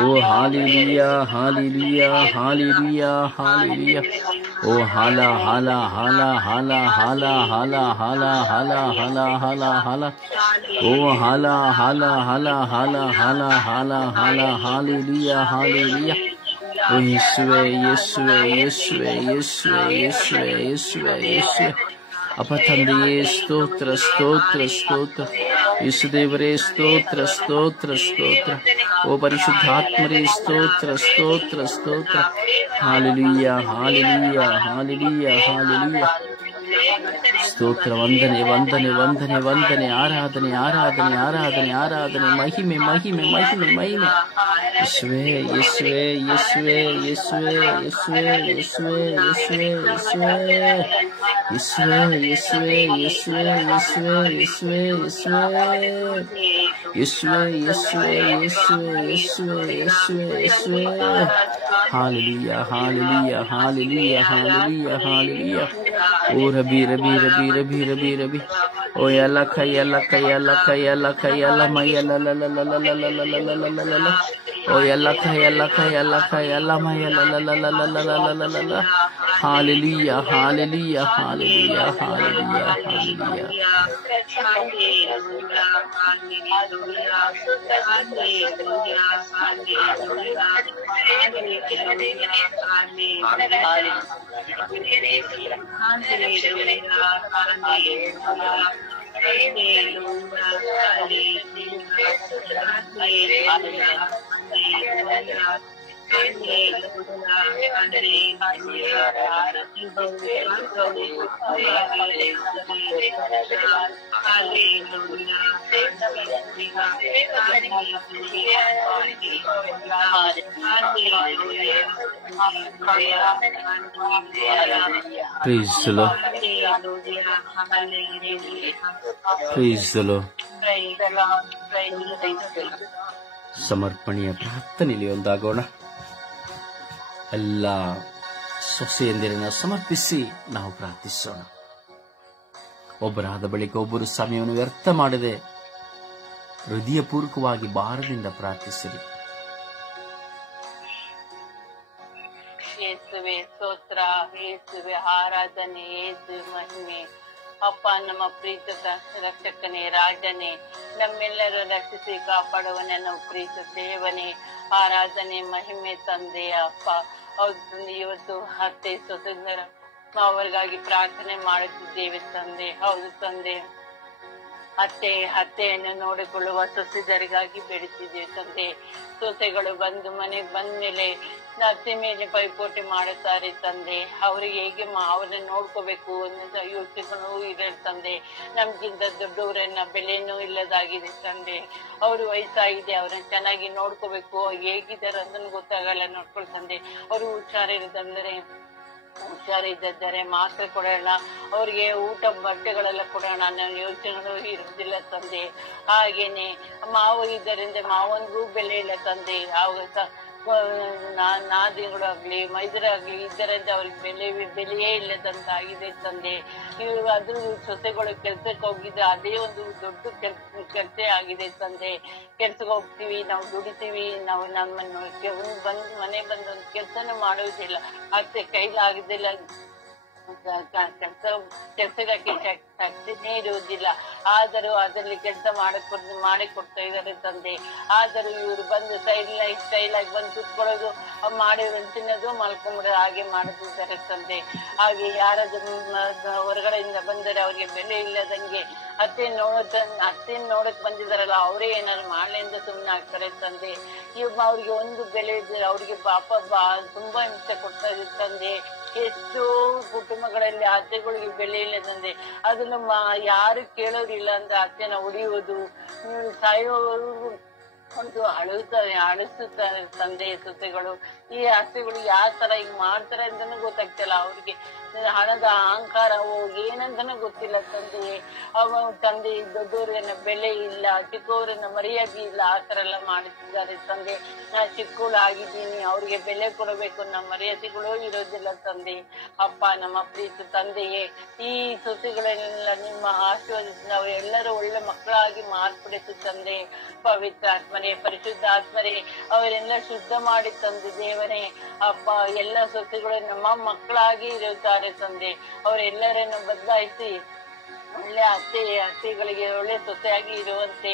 ಓ ಹಾಲೆಲೂಯಾ, ಹಾಲೆಲೂಯಾ, ಹಾಲೆಲೂಯಾ, ಹಾಲೆಲೂಯಾ. ಓ ಹಾಲ ಹಾಲ ಹಾಲ ಹಾಲ ಹಾಲ ಹಾಲ ಹಾಲ ಹಾಲ ಹಾಲ ಹಾಲ ಹಾಲ. ಓ ಹಾಲ ಹಾಲ ಹಾಲ ಹಾಲ ಹಾಲ ಹಾಲ ಹಾಲ ಹಾಲೆಲೂಯಾ, ಹಾಲೆಲೂಯಾ. ಓ ಯೇಸುವೆ, ಯೇಸುವೆ, ಯೇಸುವೆ, ಯೇಸುವೆ, ಯೇಸುವೆ, ಯೇಸುವೆ, ಯೇಸುವೆ. ಅಪ್ಪ ತಂದೆಯೇ ಸ್ತೋತ್ರ, ಸ್ತೋತ್ರ, ಸ್ತೋತ್ರ. ಯೇಸುದೇವರೇ ಸ್ತೋತ್ರ, ಸ್ತೋತ್ರ, ಸ್ತೋತ್ರ. ಓ ಪರಿಶುದ್ಧಾತ್ಮರೇ ಸ್ತೋತ್ರ, ಸ್ತೋತ್ರ, ಸ್ತೋತ್ರ. Hallelujah, hallelujah, hallelujah, hallelujah. ಸ್ತೋತ್ರ, ವಂದನೆ, ವಂದನೆ, ವಂದನೆ, ವಂದನೆ, ಆರಾಧನೆ, ಆರಾಧನೆ, ಆರಾಧನೆ, ಆರಾಧನೆ, ಮಹಿಮೆ, ಮಹಿಮೆ, ಮಹಿಮೆ, ಮಹಿಮೆ. ಯೇಸುವೆ, ಯೇಸುವೆ, ಯೇಸುವೆ, ಯೇಸುವೆ, ಯೇಸುವೆ, ಯೇಸುವೆ, ಯೇಸುವೆ, ಯೇಸುವೆ, ಯೇಸುವೆ, ಯೇಸುವೆ, ಯೇಸುವೆ, ಯೇಸುವೆ, ಯೇಸುವೆ, ಯೇಸುವೆ, ಯೇಸುವೆ, ಯೇಸುವೆ, ಯೇಸುವೆ, ಯೇಸುವೆ, ಯೇಸುವೆ. Hallelujah, hallelujah, hallelujah, hallelujah, hallelujah. ಓ ರಬಿ, ರಬಿ, ರಬಿ, ರಬಿ, ರಬಿ, ರಬಿ. ಓ ಎಲ್ಲ ಕೈಯಲ್ಲ, ಕೈಯಲ್ಲ, ಕೈಯಲ್ಲ, ಕೈಯಲ್ಲ, ಮೈಯಲ್ಲ, ಲಲಲಲಲಲಲಲಲಲಲಲಲ. ಓ ಎಲ್ಲ ಕೈಯಲ್ಲ, ಕೈಯಲ್ಲ, ಕೈಯಲ್ಲ, ಮೈಯಲ್ಲ, ಲಲಲಲಲಲಲಲಲಲ. Hallelujah, hallelujah, hallelujah, hallelujah, hallelujah. Praise the Lord. Praise the Lord. ಸಮರ್ಪಣೆಯ ಪ್ರಾರ್ಥನೆಯಲ್ಲಿ ಒಂದಾಗೋಣ. ಎಲ್ಲ ಸೊಸೆಯಂದಿರನ್ನ ಸಮರ್ಪಿಸಿ ನಾವು ಪ್ರಾರ್ಥಿಸೋಣ. ಒಬ್ಬರಾದ ಬಳಿಕ ಒಬ್ಬರು ಸಮಯವನ್ನು ವ್ಯರ್ಥ ಮಾಡದೆ ಹೃದಯಪೂರ್ವಕವಾಗಿ ಭಾರದಿಂದ ಪ್ರಾರ್ಥಿಸಿರಿ. ಯೇಸುವೆ ಸ್ತೋತ್ರ, ಯೇಸುವೆ ಆರಾಧನೆ, ಯೇಸುವೆ ಮಹಿಮೆ. ಅಪ್ಪ, ನಮ್ಮ ಪ್ರೀತ ರಕ್ಷಕನೇ, ರಾಜನೇ, ನಮ್ಮೆಲ್ಲರೂ ರಕ್ಷಿಸಿ ಕಾಪಾಡುವನೇ, ನಮ್ಮ ಪ್ರೀತ ದೇವನೇ, ಆರಾಧನೆ, ಮಹಿಮೆ ತಂದೆ. ಅಪ್ಪ, ಹೌದು, ಇವತ್ತು ಅತ್ತೆ ಸೊಸೆಂದರ ಅವರಿಗಾಗಿ ಪ್ರಾರ್ಥನೆ ಮಾಡುತ್ತಿದ್ದೇವೆ ತಂದೆ. ಹೌದು ತಂದೆ, ಅತ್ತೆಯನ್ನು ನೋಡಿಕೊಳ್ಳುವ ಸೊಸೆದರಿಗಾಗಿ ಬೇಡುತ್ತಿದ್ದೇವೆ ತಂದೆ. ಸೊಸೆಗಳು ಬಂದು ಮನೆಗೆ ಬಂದ ಮೇಲೆ ಅತ್ತೆ ಮೇಲೆ ಪೈಪೋಟಿ ಮಾಡುತ್ತಾರೆ ತಂದೆ. ಅವ್ರಿಗೆ ಹೇಗೆ ಅವ್ರನ್ನ ನೋಡ್ಕೋಬೇಕು ಅನ್ನೋ ಯೋಚನೆಗಳು ಇದೆ ತಂದೆ. ನಮ್ಗಿಂತ ದೊಡ್ಡವರನ್ನ ಬೆಲೆನೂ ಇಲ್ಲದಾಗಿದೆ ತಂದೆ. ಅವ್ರು ವಯಸ್ಸಾಗಿದೆ, ಅವ್ರನ್ನ ಚೆನ್ನಾಗಿ ನೋಡ್ಕೋಬೇಕು. ಹೇಗಿದ್ದಾರೆ ಅಂತ ಗೊತ್ತಾಗಲ್ಲ, ನೋಡ್ಕೊಳ್ ತಂದೆ. ಅವ್ರು ಹುಷಾರಿದ್ದರೆ ಮಾತ್ರೆ ಕೊಡೋಣ, ಅವ್ರಿಗೆ ಊಟ ಬಟ್ಟೆಗಳೆಲ್ಲ ಕೊಡೋಣ ಅನ್ನೋ ಯೋಚನೆಗಳು ಇರುವುದಿಲ್ಲ ತಂದೆ. ಹಾಗೇನೆ ಮಾವು ಇದರಿಂದ ಮಾವನ್ಗೂ ಬೆಲೆ ಇಲ್ಲ ತಂದೆ. ನಾದಿಗಳಾಗ್ಲಿ ಮೈದರಾಗ್ಲಿ ಇದರಿಂದ ಅವ್ರಿಗೆ ಬೆಲೆಯೇ ಇಲ್ಲದಂತಾಗಿದೆ ತಂದೆ. ಇವರು ಅದ್ರ ಸೊಸೆಗಳು ಕೆಲ್ಸಕ್ಕೆ ಹೋಗಿದ್ರೆ ಅದೇ ಒಂದು ದೊಡ್ಡ ಕೆಲಸ ಆಗಿದೆ ತಂದೆ. ಕೆಲ್ಸಕ್ಕೆ ಹೋಗ್ತೀವಿ, ನಾವು ದುಡಿತೀವಿ, ನಾವು ನಮ್ಮನ್ನು ಮನೆ ಬಂದು ಒಂದು ಕೆಲಸನೂ ಮಾಡುವುದಿಲ್ಲ, ಅತ್ತೆ ಕೈಲಾಗುದಿಲ್ಲ, ಕೆಲಸಕ್ಕೆ ಶಕ್ತಿನೇ ಇರುವುದಿಲ್ಲ. ಆದರೂ ಅದರಲ್ಲಿ ಕೆಲಸ ಮಾಡಿಕೊಡ್ತಾ ಇದ್ದಾರೆ ತಂದೆ. ಆದರೂ ಇವರು ಬಂದು ಸ್ಟೈಲ್ ಆಗಿ ಬಂದು ಕುತ್ಕೊಳ್ಳೋದು, ಮಾಡಿರೋ ತಿನ್ನೋದು, ಮಲ್ಕೊಂಬಿಡೋದು, ಹಾಗೆ ಮಾಡುತ್ತಿದ್ದಾರೆ ತಂದೆ. ಹಾಗೆ ಯಾರಾದ್ರೂ ಹೊರಗಡೆಯಿಂದ ಬಂದರೆ ಅವ್ರಿಗೆ ಬೆಲೆ ಇಲ್ಲದಂಗೆ ಅತ್ತೆ ನೋಡಕ್ ಬಂದಿದಾರಲ್ಲ, ಅವರೇ ಏನಾದ್ರು ಮಾಡ್ಲಿಂದ ಸುಮ್ಮನೆ ಆಗ್ತಾರೆ ತಂದೆ. ಅವ್ರಿಗೆ ಒಂದು ಬೆಲೆ ಇದ್ರೆ ಅವ್ರಿಗೆ ಪಾಪ ತುಂಬಾ ಹಿಂಸೆ ಕೊಡ್ತಾ ಇದ್ರು ತಂದೆ. ಎಷ್ಟೋ ಕುಟುಂಬಗಳಲ್ಲಿ ಅತ್ತೆಗಳಿಗೆ ಬೆಲೆ ಇಲ್ಲ ತಂದೆ. ಅದನ್ನು ಯಾರು ಕೇಳೋದಿಲ್ಲ ಅಂದ್ರೆ ಅತ್ತೆನ ಹೊಡೆಯುವುದು, ಸಾಯೋವರೆಗೂ ಒಂದು ಅಳಿಸುತ್ತಾರೆ ತಂದೆ ಸೊಸೆಗಳು. ಈ ಅತ್ತೆಗಳು ಯಾವ ತರ ಹಿಂಗ್ ಮಾಡ್ತಾರೆ ಅಂತಾನು ಗೊತ್ತಾಗ್ತಿಲ್ಲ ಅವ್ರಿಗೆ. ಹಣದ ಅಹಂಕಾರವು ಏನಂತಾನು ಗೊತ್ತಿಲ್ಲ ತಂದೆಯೇ. ತಂದೆ ದೊಡ್ಡವ್ರನ್ನ ಬೆಲೆ ಇಲ್ಲ, ಚಿಕ್ಕವ್ರನ್ನ ಮರ್ಯಾದೆ ಇಲ್ಲ, ಆ ತರ ಎಲ್ಲ ಮಾಡುತ್ತಿದ್ದಾರೆ ತಂದೆ. ನಾ ಚಿಕ್ಕವಳು ಆಗಿದ್ದೀನಿ, ಅವ್ರಿಗೆ ಬೆಲೆ ಕೊಡಬೇಕು, ನಮ್ಮ ಮರ್ಯಾದೆಗಳು ಇರೋದಿಲ್ಲ ತಂದೆ. ಅಪ್ಪ ನಮ್ಮ ಪ್ರೀತಿ ತಂದೆಯೇ, ಈ ಸೊಸೆಗಳನ್ನೆಲ್ಲ ನಿಮ್ಮ ಆಶೀರ್ವಾದ ನಾವು ಎಲ್ಲರೂ ಒಳ್ಳೆ ಮಕ್ಕಳಾಗಿ ಮಾರ್ಪಡಿಸು ತಂದೆ. ಪವಿತ್ರ ಆತ್ಮರೇ, ಪರಿಶುದ್ಧ ಆತ್ಮರೇ, ಅವರೆಲ್ಲ ಶುದ್ಧ ಮಾಡಿ ತಂದೆ ದೇವರೇ. ಅಪ್ಪ ಎಲ್ಲ ಸೊಸೆಗಳು ನಮ್ಮ ಮಕ್ಕಳಾಗಿ ಇರುತ್ತಾರೆ ತಂದೆ. ಅವರೆಲ್ಲರನ್ನು ಬದಲಾಯಿಸಿ ಒಳ್ಳೆ ಅತ್ತೆಗಳಿಗೆ ಒಳ್ಳೆ ಸೊಸೆಯಾಗಿ ಇರುವಂತೆ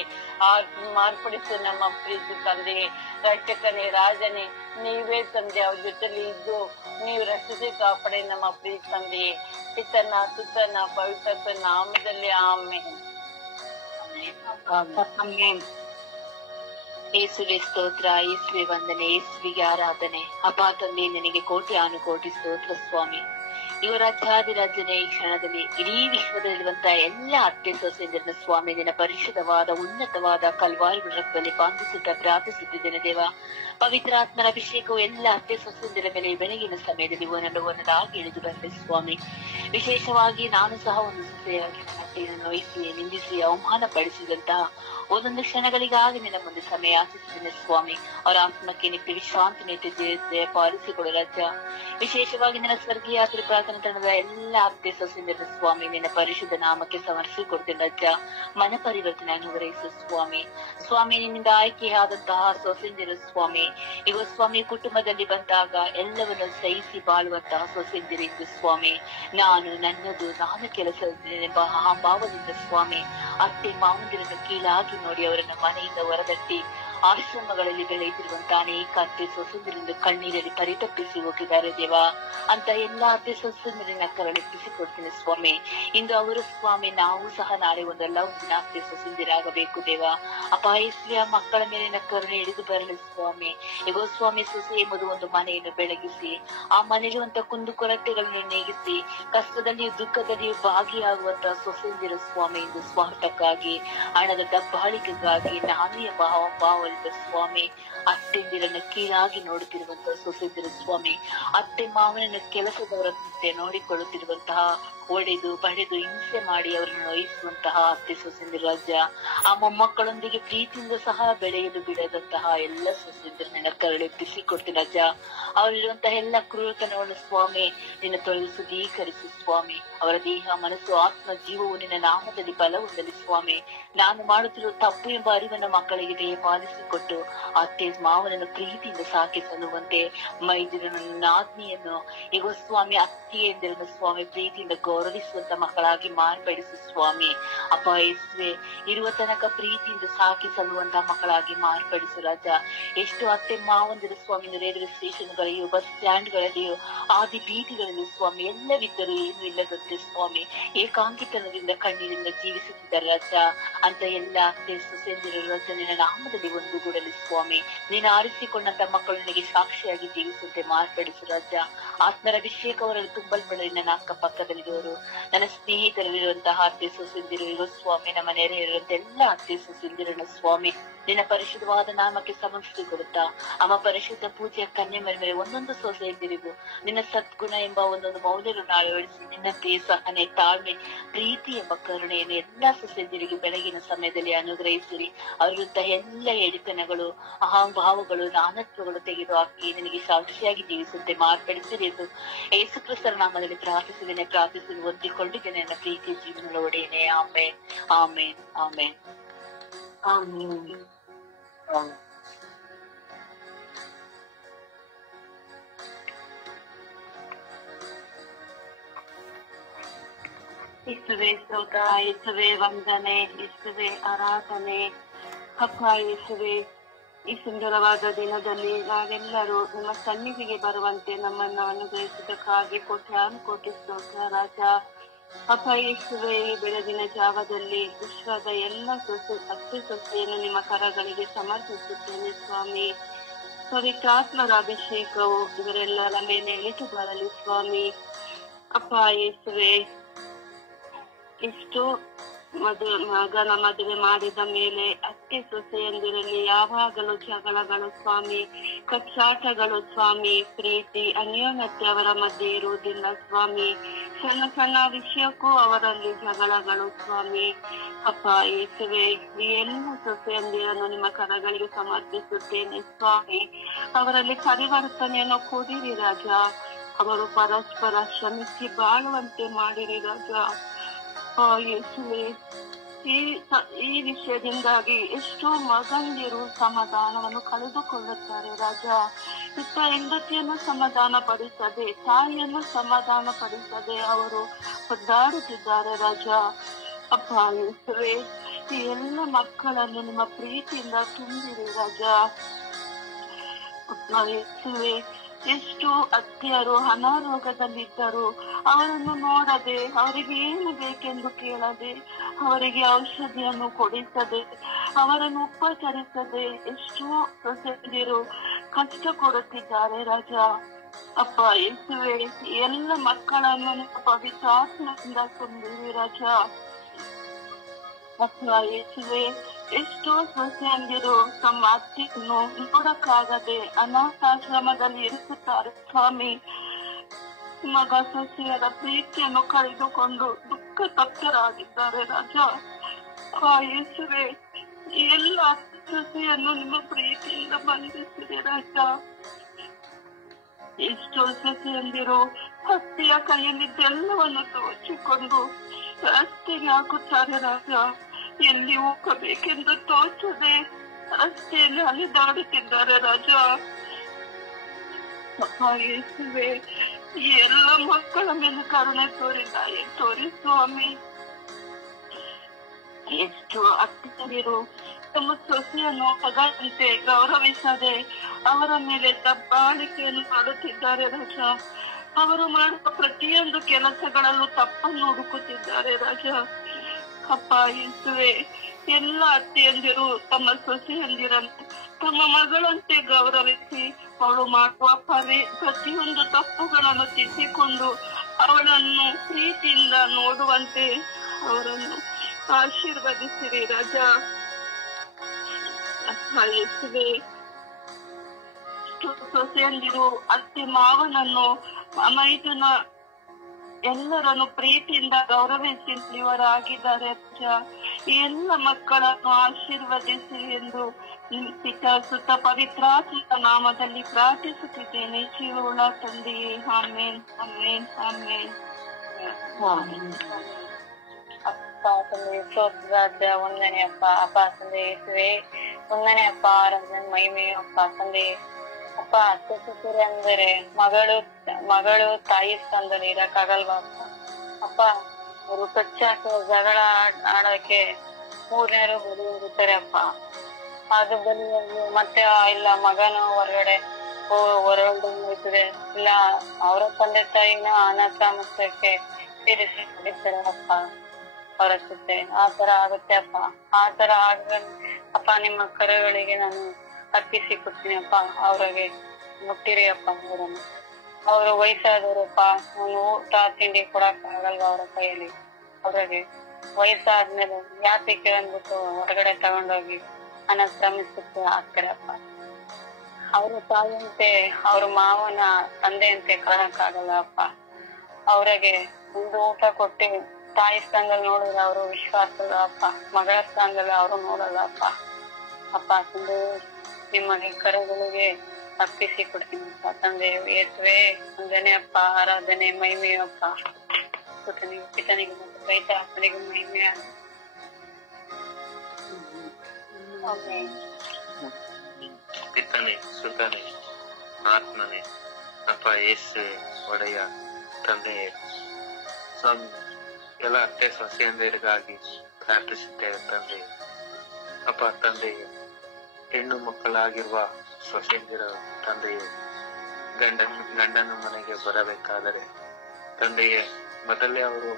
ಮಾರ್ಪಡಿಸು ನಮ್ಮ ಪ್ರೀತಿ ತಂದೆಯೇ. ರಕ್ಷಕನೇ, ರಾಜನೇ, ನೀವೇ ತಂದೆ ಅವ್ರ ಜೊತೆಲಿ ಇದ್ದು ನೀವು ರಕ್ಷಿಸಿ ಕಾಪಾಡಿ ನಮ್ಮ ಪ್ರೀತಿ ತಂದೆಯೇ. ಪಿತನ ಸುತನ ಪವಿತ್ರ ನಾಮದಲ್ಲಿ ಆಮೆನ್. ಯೇಸುವೆ ಸ್ತೋತ್ರ, ಯೇಸುವೆ ವಂದನೆ, ಯೇಸುವಿಗೆ ಆರಾಧನೆ. ಅಪ್ಪ ತಂದೆ ನಿನಗೆ ಕೋಟಿ ಅನುಕೋಟಿ ಸ್ತೋತ್ರ ಸ್ವಾಮಿ. ಇವ ರಾಜ್ಯಾಧಿರಾಜನೇ, ಈ ಕ್ಷಣದಲ್ಲಿ ಇಡೀ ವಿಶ್ವದಲ್ಲಿರುವಂತಹ ಎಲ್ಲ ಅತ್ತೆ ಸೊಸೆಯರನ್ನ ಸ್ವಾಮಿ ನಿನ್ನ ಪರಿಶುದ್ಧವಾದ ಉನ್ನತವಾದ ಕಲ್ವಾರಿ ರಕ್ತದಲ್ಲಿ ಬಾಂಧಿಸುತ್ತಾ ಪ್ರಾರ್ಥಿಸುತ್ತಿದ್ದೇನೆ ದೇವ. ಪವಿತ್ರಾತ್ಮನ ಅಭಿಷೇಕವು ಎಲ್ಲ ಅತ್ತೆ ಸೊಸೆಯರ ಮೇಲೆ ಬೆಳಗಿನ ಸಮಯದಲ್ಲಿ ಒಂದೊಂದಾಗಿ ಇಳಿದು ಬಂದೆ ಸ್ವಾಮಿ. ವಿಶೇಷವಾಗಿ ನಾನು ಸಹ ಒಂದು ಸೊಸೆಯಾಗಿ ನನ್ನ ಅತ್ತೆಯನ್ನು ನೋಯಿಸಿ ನಿಂದಿಸಿ ಅವಮಾನ ಪಡಿಸಿದಂತಹ ಒಂದೊಂದು ಕ್ಷಣಗಳಿಗಾಗಿ ನಿನ್ನ ಮುಂದೆ ಸಮಯ ಯಾಚಿಸುತ್ತೇನೆ ಸ್ವಾಮಿ. ಅವರ ಆತ್ಮಕ್ಕೆ ನಿತ್ಯ ವಿಶ್ರಾಂತಿ ನೀತಿದ್ದೆ ಪಾಲಿಸಿಕೊಡು ರಾಜ. ವಿಶೇಷವಾಗಿ ನಿನ್ನ ಸ್ವರ್ಗೀಯ ಪ್ರಾರ್ಥನಾ ತಂಡದ ಎಲ್ಲ ಅತ್ತೆ ಸೊಸೆಯರ ಸ್ವಾಮಿ ನಿನ್ನ ಪರಿಶುದ್ಧ ನಾಮಕ್ಕೆ ಸಮರ್ಪಿಸಿಕೊಡ್ತೇನೆ ರಾಜ. ಮನ ಪರಿವರ್ತನೆ ಅನುಗ್ರಹಿಸು ಸ್ವಾಮಿ. ಸ್ವಾಮಿ ನಿನ್ನಿಂದ ಆಯ್ಕೆಯಾದಂತಹ ಸೊಸೆಯರು ಸ್ವಾಮಿ ಈಗ ಸ್ವಾಮಿ ಕುಟುಂಬದಲ್ಲಿ ಬಂದಾಗ ಎಲ್ಲವನ್ನು ಸಹಿಸಿ ಬಾಳುವಂತಹ ಸೊಸೆಯರಿದ್ದು ಸ್ವಾಮಿ. ನನ್ನದು ನಾನು ಕೆಲಸದೆಂಬ ಭಾವದಿಂದ ಸ್ವಾಮಿ ಅತ್ತೆ ಮಾವಂದಿರನ್ನು ಕೀಳಾಗಿ ನೋಡಿ ಅವರನ್ನ ಮನೆಯಿಂದ ಹೊರದಟ್ಟಿ ಆಶ್ರಮಗಳಲ್ಲಿ ಬೆಳೆಯುತ್ತಿರುವಂತಹ ಅನೇಕ ಅತ್ತೆ ಸೊಸೆಯರಿಂದ ಕಣ್ಣೀರಲ್ಲಿ ಪರಿತಪ್ಪಿಸಿ ಹೋಗಿದ್ದಾರೆ ದೇವ. ಅಂತ ಎಲ್ಲಾ ಅತ್ತೆ ಸೊಸೆಯರನ್ನ ಕರುಣಿಸಿಕೊಡ್ತೀನಿ ಸ್ವಾಮಿ. ಇಂದು ಅವರು ಸ್ವಾಮಿ ನಾವು ಸಹ ನಾಳೆ ಒಂದಲ್ಲ ಒಂದಿನ ಅತ್ತೆ ಸೊಸೆಯರಾಗಬೇಕು ದೇವ. ಅಪಾಯಸ್ವಿಯ ಮಕ್ಕಳ ಮೇಲಿನ ಕರುಣೆ ಹಿಡಿದು ಬರಲಿ ಸ್ವಾಮಿ. ಈಗ ಸ್ವಾಮಿ ಸೊಸೆ ಎಂಬುದು ಒಂದು ಮನೆಯನ್ನು ಬೆಳಗಿಸಿ ಆ ಮನೆಗಿರುವಂತಹ ಕುಂದುಕೊರತೆಗಳನ್ನು ನೀಗಿಸಿ ಕಷ್ಟದಲ್ಲಿಯೂ ದುಃಖದಲ್ಲಿಯೂ ಭಾಗಿಯಾಗುವಂತಹ ಸೊಸೆಯರು ಸ್ವಾಮಿ. ಇಂದು ಸ್ವಾರ್ಥಕ್ಕಾಗಿ ಹಣದ ದಬ್ಬಾಳಿಕೆಗಾಗಿ ನಾನು ಎಂಬ ಭಾವದಿಂದ ಸ್ವಾಮಿ ಅತ್ತೆಂದಿರನ್ನು ಕೀಳಾಗಿ ನೋಡುತ್ತಿರುವಂತಹ ಸೊಸೆಯರು ಸ್ವಾಮಿ. ಅತ್ತೆ ಮಾವನನ್ನು ಕೆಲಸದವರಂತೆ ನೋಡಿಕೊಳ್ಳುತ್ತಿರುವಂತಹ ಒಡೆದು ಬಡೆದು ಹಿಂಸೆ ಮಾಡಿ ಅವರನ್ನು ನೋಯಿಸುವಂತಹ ಅತ್ತೆ ಸೊಸೆಯರು ರಾಜ್ಯ. ಆ ಮೊಮ್ಮಕ್ಕಳೊಂದಿಗೆ ಪ್ರೀತಿಯಿಂದ ಸಹ ಬೆಳೆಯಲು ಬಿಡದಂತಹ ಎಲ್ಲ ಸೊಸೆಯರನ್ನ ಕರುಣಿಸಿಕೊಡ್ತೀನಿ ರಾಜ. ಅವರಿರುವಂತಹ ಎಲ್ಲ ಕ್ರೂರತನವನ್ನು ಸ್ವಾಮಿ ನಿನ್ನ ತೊಳೆದು ಶುದ್ಧೀಕರಿಸಿ ಸ್ವಾಮಿ. ಅವರ ದೇಹ ಮನಸ್ಸು ಆತ್ಮ ಜೀವವು ನಿನ್ನ ನಾಮದಲ್ಲಿ ಬಲ ಹೊಂದಲಿ ಸ್ವಾಮಿ. ನಾನು ಮಾಡುತ್ತಿರುವ ತಪ್ಪು ಎಂಬ ಅರಿವನ್ನು ಮಕ್ಕಳಿಗೆ ದಯಪಾಲಿಸಿಕೊಟ್ಟು ಅತ್ತೆ ಮಾವನನ್ನು ಪ್ರೀತಿಯಿಂದ ಸಾಕಿ ಸಲ್ಲುವಂತೆ ಮೈದಿರನ ಆಜ್ಞೆಯನ್ನು ಈಗ ಸ್ವಾಮಿ ಅತ್ತಿಗೆಯಂದಿರನ್ನು ಸ್ವಾಮಿ ಪ್ರೀತಿಯಿಂದ ಗೌರವಿಸುವಂತ ಮಕ್ಕಳಾಗಿ ಮಾರ್ಪಡಿಸು ಸ್ವಾಮಿ. ಅಪ್ಪ ಯೇಸುವೆ ಇರುವ ತನಕ ಪ್ರೀತಿಯಿಂದ ಸಾಕಿ ಸಲ್ಲುವಂತಹ ಮಕ್ಕಳಾಗಿ ಮಾರ್ಪಡಿಸು ರಾಜ. ಎಷ್ಟು ಅತ್ತೆ ಮಾವಂದಿರು ಸ್ವಾಮಿ ರೈಲ್ವೆ ಸ್ಟೇಷನ್ಗಳಲ್ಲಿಯೂ ಬಸ್ ಸ್ಟ್ಯಾಂಡ್ ಗಳಲ್ಲಿಯೂ ಆದಿ ಬೀದಿಗಳಲ್ಲಿ ಸ್ವಾಮಿ ಎಲ್ಲವಿದ್ದರೂ ಏನು ಇಲ್ಲದಂತೆ ಸ್ವಾಮಿ ಏಕಾಂಕಿತನದಿಂದ ಕಣ್ಣೀರಿಂದ ಜೀವಿಸುತ್ತಿದ್ದಾರೆ ರಾಜ. ಅಂತ ಎಲ್ಲ ಅತ್ತೆ ಸೊಸೆಯಂದಿರು ರಾಜ ನಿನ್ನ ನಾಮದಲ್ಲಿ ಒಂದುಗೂಡಲಿ ಸ್ವಾಮಿ. ನೀನು ಆರಿಸಿಕೊಂಡಂತ ಮಕ್ಕಳೊಂದಿಗೆ ಸಾಕ್ಷಿಯಾಗಿ ಜೀವಿಸುವಂತೆ ಮಾರ್ಪಡಿಸು ರಾಜ. ಆತ್ಮರ ಅಭಿಷೇಕ ಅವರನ್ನು ತುಂಬಲ್ಪಡಲಿ. ನನ್ನ ಅಕ್ಕಪಕ್ಕದಲ್ಲಿರುವವರು ನನ್ನ ಸ್ನೇಹಿತರಲ್ಲಿರುವಂತಹ ಅತ್ತೆ ಸೊಸೆಯಂದಿರು ಇರುವ ಸ್ವಾಮಿ ನಮ್ಮ ನೆರೆ ಇರುವಂತ ಎಲ್ಲ ಅತ್ತೆ ಸೊಸೆಯಂದಿರನ್ನು ಸ್ವಾಮಿ ನಿನ್ನ ಪರಿಶುದ್ಧವಾದ ನಾಮಕ್ಕೆ ಸಮರ್ಪಿಸಿಕೊಡುತ್ತಾ ಅಮ್ಮ ಪರಿಶುದ್ಧ ಪೂಜೆಯ ಕನ್ಯೆ ಮೇಲೆ ಒಂದೊಂದು ಸೊಸೆಯಂದಿರಿಗೂ ನಿನ್ನ ಸದ್ಗುಣ ಎಂಬ ಒಂದೊಂದು ಮೌಲ್ಯವನ್ನು ಅಳವಡಿಸಿ ನಿನ್ನಂತೆಯೇ ಸಹನೆ ತಾಳ್ಮೆ ಪ್ರೀತಿ ಎಂಬ ಕರುಣೆಯನ್ನು ಎಲ್ಲಾ ಸೊಸೆಯಂದಿರಿಗೆ ಬೆಳಗಿನ ಸಮಯದಲ್ಲಿ ಅನುಗ್ರಹಿಸಿರಿ. ಅವರಿರುವಂತಹ ಎಲ್ಲ ಎಡಿತನಗಳು ಅಹಂಭಾವಗಳು ನಾನತ್ವಗಳು ತೆಗೆದು ಹಾಕಿ ನಿನಗೆ ಸಾಕ್ಷಿಯಾಗಿ ಜೀವಿಸುವಂತೆ ಮಾರ್ಪಡಿಸಿರಿ ಎಂದು ಯೇಸು ಕ್ರಿಸ್ತರ ನಾಮದಲ್ಲಿ ಪ್ರಾರ್ಥಿಸಿ ಹೊಂದಿಕೊಂಡಿದ್ದೇನೆ ನನ್ನ ಪ್ರೀತಿಯ ಜೀವನದ ಒಡೆಯನೇ. ಆಮೇನ್ ಆಮೇನ್ ಆಮೇನ್ ಆಮೇನ್. ಯೇಸುವೆ ಸ್ತೋತ್ರ, ಯೇಸುವೆ ವಂದನೆ, ಯೇಸುವೆ ಆರಾಧನೆ. ಅಪ್ಪ ಯೇಸುವೆ ಈ ಸುಂದರವಾದ ದಿನದಲ್ಲಿ ನಾವೆಲ್ಲರೂ ನಿಮ್ಮ ಸನ್ನಿಧಿಗೆ ಬರುವಂತೆ ನಮ್ಮನ್ನು ಅನುಗ್ರಹಿಸಿದ್ದಕ್ಕಾಗಿ ಕೋಟಿ ಸ್ತೋತ್ರ ರಾಜ. ಅಪ್ಪ ಯೇಸುವೆ ಈ ಬೆಳಗಿನ ಜಾವದಲ್ಲಿ ವಿಶ್ವದ ಎಲ್ಲ ಅತ್ತೆ ಸೊಸೆಯನ್ನು ನಿಮ್ಮ ಕರಗಳಿಗೆ ಸಮರ್ಪಿಸುತ್ತೇನೆ ಸ್ವಾಮಿ. ಪವಿತ್ರಾತ್ಮರ ಅಭಿಷೇಕವು ಇವರೆಲ್ಲರ ಮೇಲೆ ಇಳಿದು ಬರಲಿ ಸ್ವಾಮಿ. ಅಪ್ಪ ಯೇಸುವೆ ಎಷ್ಟೋ ಮಗನ ಮದುವೆ ಮಾಡಿದ ಮೇಲೆ ಅತ್ತೆ ಸೊಸೆಯಂದಿರಲ್ಲಿ ಯಾವಾಗಲೂ ಜಗಳಗಳು ಸ್ವಾಮಿ, ಕಚ್ಚಾಟಗಳು ಸ್ವಾಮಿ. ಪ್ರೀತಿ ಅನ್ಯೋನ್ಯತೆ ಅವರ ಮಧ್ಯೆ ಇರುವುದಿಲ್ಲ ಸ್ವಾಮಿ. ಸಣ್ಣ ಸಣ್ಣ ವಿಷಯಕ್ಕೂ ಅವರಲ್ಲಿ ಜಗಳಗಳು ಸ್ವಾಮಿ. ಅಪ್ಪ ಯೇಸುವೆ, ಈ ಎಲ್ಲ ಸೊಸೆಯಂದಿರನ್ನು ನಿಮ್ಮ ಕರಗಳಿಗೆ ಸಮರ್ಪಿಸುತ್ತೇನೆ ಸ್ವಾಮಿ. ಅವರಲ್ಲಿ ಪರಿವರ್ತನೆಯನ್ನು ಕೊಡಿರಿ ರಾಜ. ಅವರು ಪರಸ್ಪರ ಶ್ರಮಿಸಿ ಬಾಳುವಂತೆ ಮಾಡಿರಿ ರಾಜ. ಯೇಸುವೆ, ಈ ವಿಷಯದಿಂದಾಗಿ ಎಷ್ಟೋ ಮಗಂದಿರು ಸಮಾಧಾನವನ್ನು ಕಳೆದುಕೊಳ್ಳುತ್ತಾರೆ ರಾಜ. ಇತ್ತ ಹೆಂಡತಿಯನ್ನು ಸಮಾಧಾನ ಪಡಿಸದೆ, ತಾಯಿಯನ್ನು ಸಮಾಧಾನ ಪಡಿಸದೆ ಅವರು ಒದ್ದಾಡುತ್ತಿದ್ದಾರೆ ರಾಜ. ಅಪ್ಪ ಯೇಸುವೆ, ಈ ಎಲ್ಲ ಮಕ್ಕಳನ್ನು ನಿಮ್ಮ ಪ್ರೀತಿಯಿಂದ ತುಂಬಿರಿ ರಾಜ. ಅಪ್ಪ ಯೇಸುವೆ, ಎಷ್ಟು ಅತ್ತೆಯರು ಅನಾರೋಗ್ಯದಲ್ಲಿದ್ದರು, ಅವರನ್ನು ನೋಡದೆ, ಅವರಿಗೆ ಏನು ಬೇಕೆಂದು ಕೇಳದೆ, ಅವರಿಗೆ ಔಷಧಿಯನ್ನು ಕೊಡಿಸದೆ, ಅವರನ್ನು ಉಪಚರಿಸದೆ ಎಷ್ಟೋ ಸೊಸೆಯರು ಕಷ್ಟ ಕೊಡುತ್ತಿದ್ದಾರೆ ರಾಜ. ಅಪ್ಪ ಯೇಸುವೆ, ಎಲ್ಲ ಮಕ್ಕಳನ್ನು ಪವಿತ್ರಾತ್ಮದಿಂದ ತುಂಬಿರಿ ರಾಜ. ಅಪ್ಪ ಯೇಸುವೆ, ಎಷ್ಟೋ ಸೊಸೆಯಂದಿರು ತಮ್ಮ ಅತ್ತೆಯನ್ನು ನೋಡಕ್ಕಾಗದೆ ಅನಾಥಾಶ್ರಮದಲ್ಲಿ ಇರಿಸುತ್ತಾರೆ ಸ್ವಾಮಿ. ಮಗ ಸೊಸೆಯರ ಪ್ರೀತಿಯನ್ನು ಕಳೆದುಕೊಂಡು ದುಃಖ ತಪ್ತರಾಗಿದ್ದಾರೆ ರಾಜ. ಯೇಸುವೆ, ಎಲ್ಲ ಸೊಸೆಯನ್ನು ನಿಮ್ಮ ಪ್ರೀತಿಯಿಂದ ಬಂಧಿಸಿದೆ ರಾಜ. ಎಷ್ಟೋ ಸೊಸೆಯಂದಿರು ಹತ್ತಿಯ ಕೈಯಲ್ಲಿದ್ದೆಲ್ಲವನ್ನು ದೋಚಿಕೊಂಡು ರಸ್ತೆಗೆ ಹಾಕುತ್ತಾರೆ ರಾಜ. ಎಲ್ಲಿ ಹೋಗಬೇಕೆಂದು ತೋಚದೆ ರಸ್ತೆಯಲ್ಲಿ ಅಲಿದಾಡುತ್ತಿದ್ದಾರೆ ರಾಜ. ಯೇಸುವೆ, ಈ ಎಲ್ಲ ಮಕ್ಕಳ ಮೇಲೆ ಕರುಣೆ ತೋರಿ ಸ್ವಾಮಿ. ಎಷ್ಟು ಅತ್ತಿಯರು ತಮ್ಮ ಸೊಸೆಯನ್ನು ಮಗನಂತೆ ಗೌರವಿಸದೆ ಅವರ ಮೇಲೆ ದಬ್ಬಾಳಿಕೆಯನ್ನು ಮಾಡುತ್ತಿದ್ದಾರೆ ರಾಜ. ಅವರು ಮಾಡುವ ಪ್ರತಿಯೊಂದು ಕೆಲಸಗಳಲ್ಲೂ ತಪ್ಪನ್ನು ಹುಡುಕುತ್ತಿದ್ದಾರೆ ರಾಜ. ಅಪ್ಪ ಯೇಸುವೆ, ಎಲ್ಲ ಅತ್ತೆಯಂದಿರು ತಮ್ಮ ಸೊಸೆಯಂದಿರನ್ನು ತಮ್ಮ ಮಗಳಂತೆ ಗೌರವಿಸಿ ಅವಳು ಮಾಡುವ ಪ್ರತಿಯೊಂದು ತಪ್ಪುಗಳನ್ನು ತಿದ್ದಿಕೊಂಡು ಅವಳನ್ನು ಪ್ರೀತಿಯಿಂದ ನೋಡುವಂತೆ ಅವರನ್ನು ಆಶೀರ್ವದಿಸಿರಿ ರಾಜ. ಅಪ್ಪ ಯೇಸುವೆ, ಸೊಸೆಯಂದಿರು ಅತ್ತೆ ಮಾವನನ್ನು ಮೈದುನ ಎಲ್ಲರನ್ನು ಪ್ರೀತಿಯಿಂದ ಗೌರವಿಸಿದವರಾಗಿದ್ದಾರೆ ರಾಜ. ಎಲ್ಲ ಮಕ್ಕಳನ್ನು ಆಶೀರ್ವದಿಸಿ ಎಂದು ಪಿತಾ ಸುತ್ತ ಪವಿತ್ರಾತ್ಮಕ ನಾಮದಲ್ಲಿ ಪ್ರಾರ್ಥಿಸುತ್ತಿದ್ದೇನೆ ಜೀವವುಳ್ಳ ತಂದೆಯೇ. ಆಮೇನ್, ಆಮೇನ್, ಆಮೇನ್. ಅಪ್ಪ ತಂದೆ ಸ್ತೋತ್ರ ವಂದನೆ ಅಪ್ಪ. ಅಪ್ಪ ತಂದೆ ಯೇಸುವೆ ವಂದನೆ ಅಪ್ಪ. ಆರಾಧನೆ ಮಹಿಮೆ ಅಪ್ಪ ತಂದೆ. ಅಪ್ಪ ಅತ್ತೆ ಸೊಸೆಯರು ಅಂದರೆ ಮಗಳು ತಾಯಿ ಸ್ಥಾನದಲ್ಲಿ ಇರಕ್ಕಾಗಲ್ವಾ ಅಪ್ಪ? ಅಪ್ಪ ಅವರು ಕಚ್ಚಾಟ ಜಗಳ ಆಡಕ್ಕೆ ಮೂರನೇರು ಬಲಿ ಹೋಗುತ್ತಾರೆ ಅಪ್ಪ. ಅದು ಬಲಿಯಾಗಿ ಮತ್ತೆ ಇಲ್ಲ ಮಗನು ಹೊರಗಡೆ ಹೊರಗಡೆ ಇಲ್ಲ ಅವರ ತಂದೆ ತಾಯಿನ ಅನಾಥಾಶ್ರಮಕ್ಕೆ ಸೇರಿಸಿ ಬಿಡ್ತಾರೆ ಅಪ್ಪ ಅವರ ಜೊತೆ. ಆ ತರ ಆಗುತ್ತೆ ಅಪ್ಪ. ಆ ತರ ಆಗ ಅಪ್ಪ ನಿಮ್ಮ ಕರೆಗಳಿಗೆ ನಾನು ಅರ್ಪಿಸಿ ಕೊಡ್ತೀನಿ ಅಪ್ಪ. ಅವ್ರಿಗೆ ಮುಟ್ಟಿರಿ ಅಪ್ಪ. ಅವರನ್ನು ಅವರು ವಯಸ್ಸಾದವರಪ್ಪ, ನಾನು ಊಟ ತಿಂಡಿ ಕೊಡಕ್ ಆಗಲ್ವ ಅವರ ಕೈಯಲ್ಲಿ. ಅವ್ರಿಗೆ ವಯಸ್ಸಾದ್ಮೇಲೆ ಯಾತಕ್ಕೆ ಅಂದ್ಬಿಟ್ಟು ಹೊರಗಡೆ ತಗೊಂಡೋಗಿ ಅನಾಥಾಶ್ರಮಕ್ಕೆ ಹಾಕ್ತಾರೆ ಅಪ್ಪ. ಅವ್ರ ತಾಯಿಯಂತೆ ಅವ್ರ ಮಾವನ ತಂದೆಯಂತೆ ಕಾಣಕ್ಕಾಗಲ್ಲ ಅಪ್ಪ. ಅವ್ರಿಗೆ ಒಂದು ಊಟ ಕೊಟ್ಟು ತಾಯಿ ಸ್ಥಾನದಲ್ಲಿ ನೋಡಿದ್ರೆ ಅವರು ವಿಶ್ವಾಸದ ಅಪ್ಪ, ಮಗಳ ಸ್ಥಾನದಲ್ಲಿ ಅವರು ನೋಡಲ್ಲ ಅಪ್ಪ. ಅಪ್ಪ ತಂದೆ ನಿಮಗೆ ಕರೆಗಳಿಗೆ ಅರ್ಪಿಸಿ ಕೊಡ್ತೀನಿ ಅಪ್ಪ ತಂದೆ ಯೇಸುವೆ. ವಂದನೆ ಅಪ್ಪ, ಆರಾಧನೆ ಮಹಿಮೆ ಅಪ್ಪ. ಪಿತನಿಗೆ ಮತ್ತು ರೈತ ಅಪ್ಪನಿಗೆ ಮಹಿಮೆ. ಪಿತನೆ ಸುತನೆ ಆತ್ಮನೆ ಅಪ್ಪ ಯೇಸುವೆ ಒಡೆಯ ತಂದೆಯೇ ಸ್ವಾಮಿ, ಎಲ್ಲ ಅತ್ತೆ ಸೊಸೆಯಂದಿರಿಗಾಗಿ ಪ್ರಾರ್ಥಿಸುತ್ತೇವೆ ತಂದೆ. ಅಪ್ಪ ತಂದೆಯೇ, ಹೆಣ್ಣು ಮಕ್ಕಳಾಗಿರುವ ಸೊಸೆಯಂದಿರ ತಂದೆಯೇ ಗಂಡನ ಮನೆಗೆ ಬರಬೇಕಾದರೆ ತಂದೆಯೇ ಮೊದಲೇ ಅವರು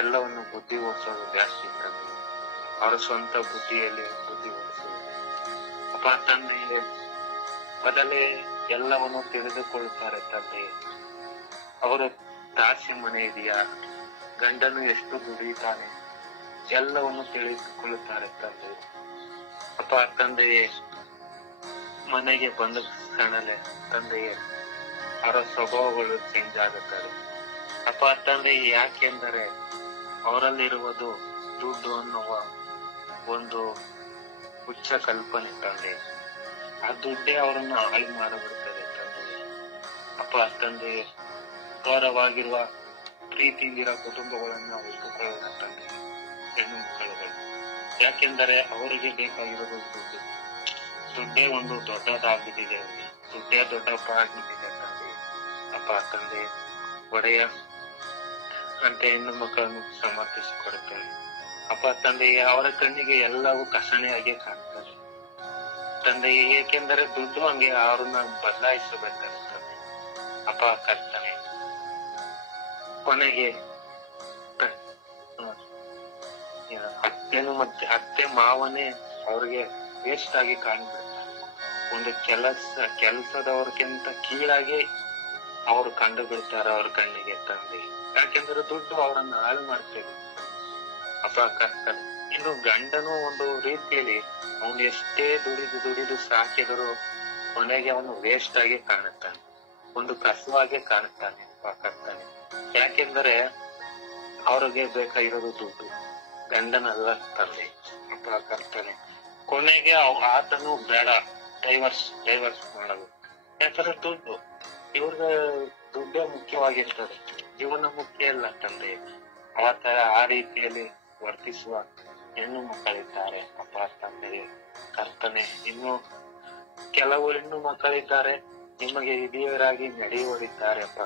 ಎಲ್ಲವನ್ನು ಬುದ್ಧಿ ಓಡಿಸೋದು ಜಾಸ್ತಿ ತಂದೆ. ಅವರ ಸ್ವಂತ ಬುದ್ಧಿಯಲ್ಲಿ ಬುದ್ಧಿ ಓಡಿಸೋದು ಅಪ್ಪ ತಂದೆಯೇ. ಮೊದಲೇ ಎಲ್ಲವನ್ನು ತಿಳಿದುಕೊಳ್ಳುತ್ತಾರೆ ತಂದೆಯೇ. ಅವರು ತಾಸಿ ಮನೆ ಇದೆಯಾ, ಗಂಡನು ಎಷ್ಟು ದುಡಿಯುತ್ತಾನೆ, ಎಲ್ಲವನ್ನು ತಿಳಿದುಕೊಳ್ಳುತ್ತಾರೆ ತಂದೆ. ಅಪ್ಪ ತಂದೆಯೇ, ಮನೆಗೆ ಬಂದ ಕ್ಷಣಲೇ ತಂದೆಯೇ ಅವರ ಸ್ವಭಾವಗಳು ಚೇಂಜ್ ಆಗುತ್ತದೆ. ಅಪ್ಪ ತಂದೆಯೇ, ಯಾಕೆಂದರೆ ಅವರಲ್ಲಿರುವುದು ದುಡ್ಡು ಅನ್ನುವ ಒಂದು ಹುಚ್ಚ ಕಲ್ಪನೆ ತಂದೆ. ಆ ದುಡ್ಡೇ ಅವರನ್ನು ಹಾಳು ಮಾಡಿಬಿಡ್ತಾರೆ ತಂದೆಯೇ. ಅಪ್ಪ ತಂದೆಯೇ, ಘೋರವಾಗಿರುವ ಪ್ರೀತಿಯಿಂದಿರೋ ಕುಟುಂಬಗಳನ್ನ ಒತ್ತುಕೊಳ್ಳೋಣ ತಂದೆ, ಹೆಣ್ಣು ಮಕ್ಕಳುಗಳು. ಯಾಕೆಂದರೆ ಅವರಿಗೆ ಬೇಕಾಗಿರೋದು ದುಡ್ಡು. ದುಡ್ಡೇ ಒಂದು ದೊಡ್ಡದಾಗಿಬಿಟ್ಟಿದೆ, ದುಡ್ಡೇ ದೊಡ್ಡಪ್ಪ ಆಗಿಬಿಟ್ಟಿದೆ ತಂದೆ. ಅಪ್ಪ ತಂದೆ ಒಡೆಯ ಅಂತ ಹೆಣ್ಣು ಮಕ್ಕಳನ್ನು ಸಮರ್ಥಿಸಿಕೊಡುತ್ತಾರೆ. ಅಪ್ಪ ತಂದೆಯೇ, ಅವರ ಕಣ್ಣಿಗೆ ಎಲ್ಲವೂ ಕಸಣೆಯಾಗಿ ಕಾಣ್ತದೆ ತಂದೆಯೇ. ಏಕೆಂದರೆ ದುಡ್ಡು ಹಂಗೆ ಅವರನ್ನ ಬದಲಾಯಿಸಬೇಕಾಗುತ್ತದೆ. ಅಪ್ಪ ಕರ್ತನೆ, ಕೊನೆಗೆ ಅತ್ತೆನು ಮತ್ತೆ ಅತ್ತೆ ಮಾವನೇ ಅವ್ರಿಗೆ ವೇಸ್ಟ್ ಆಗಿ ಕಾಣ್ಬಿಡ್ತಾರೆ. ಒಂದು ಕೆಲಸದವ್ರಿಗಿಂತ ಕೀಳಾಗಿ ಅವ್ರು ಕಂಡು ಬಿಡ್ತಾರೆ ಅವ್ರ ಕಣ್ಣಿಗೆ ತಂದೆ. ಯಾಕೆಂದ್ರೆ ದುಡ್ಡು ಅವರನ್ನ ಹಾಳು ಮಾಡ್ತೇವೆ. ಅಪ್ಪ ಕರ್ತನೆ, ಇನ್ನು ಗಂಡನು ಒಂದು ರೀತಿಯಲ್ಲಿ ಅವನು ಎಷ್ಟೇ ದುಡಿದು ಸಾಕಿದರೂ ಕೊನೆಗೆ ಅವನು ವೇಸ್ಟ್ ಆಗಿ ಕಾಣುತ್ತಾನೆ, ಒಂದು ಕಸವಾಗಿ ಕಾಣುತ್ತಾನೆ. ಅಪ್ಪ ಕರ್ತನೆ, ಯಾಕೆಂದರೆ ಅವ್ರಿಗೆ ಬೇಕಾಗಿರೋದು ದುಡ್ಡು, ಗಂಡನಲ್ಲ ತಂದೆ. ಅಪ್ಪ ಕರ್ತನೆ, ಕೊನೆಗೆ ಆತನು ಬೇಡ, ಡೈವರ್ಸ್ ಮಾಡಲು. ಯಾಕಂದ್ರೆ ದುಡ್ಡು, ಇವ್ರಿಗೆ ದುಡ್ಡೇ ಮುಖ್ಯವಾಗಿರ್ತದೆ, ಜೀವನ ಮುಖ್ಯ ಇಲ್ಲ ತಂದೆ. ಆ ರೀತಿಯಲ್ಲಿ ವರ್ತಿಸುವ ಹೆಣ್ಣು ಮಕ್ಕಳಿದ್ದಾರೆ. ಅಪ್ಪ ತಂದೆ ಕರ್ತನೆ, ಇನ್ನು ಕೆಲವು ಹೆಣ್ಣು ಮಕ್ಕಳಿದ್ದಾರೆ ನಿಮಗೆ ಹಿರಿಯರಾಗಿ ನಡೆಯುವರಿದ್ದಾರೆ. ಅಪ್ಪ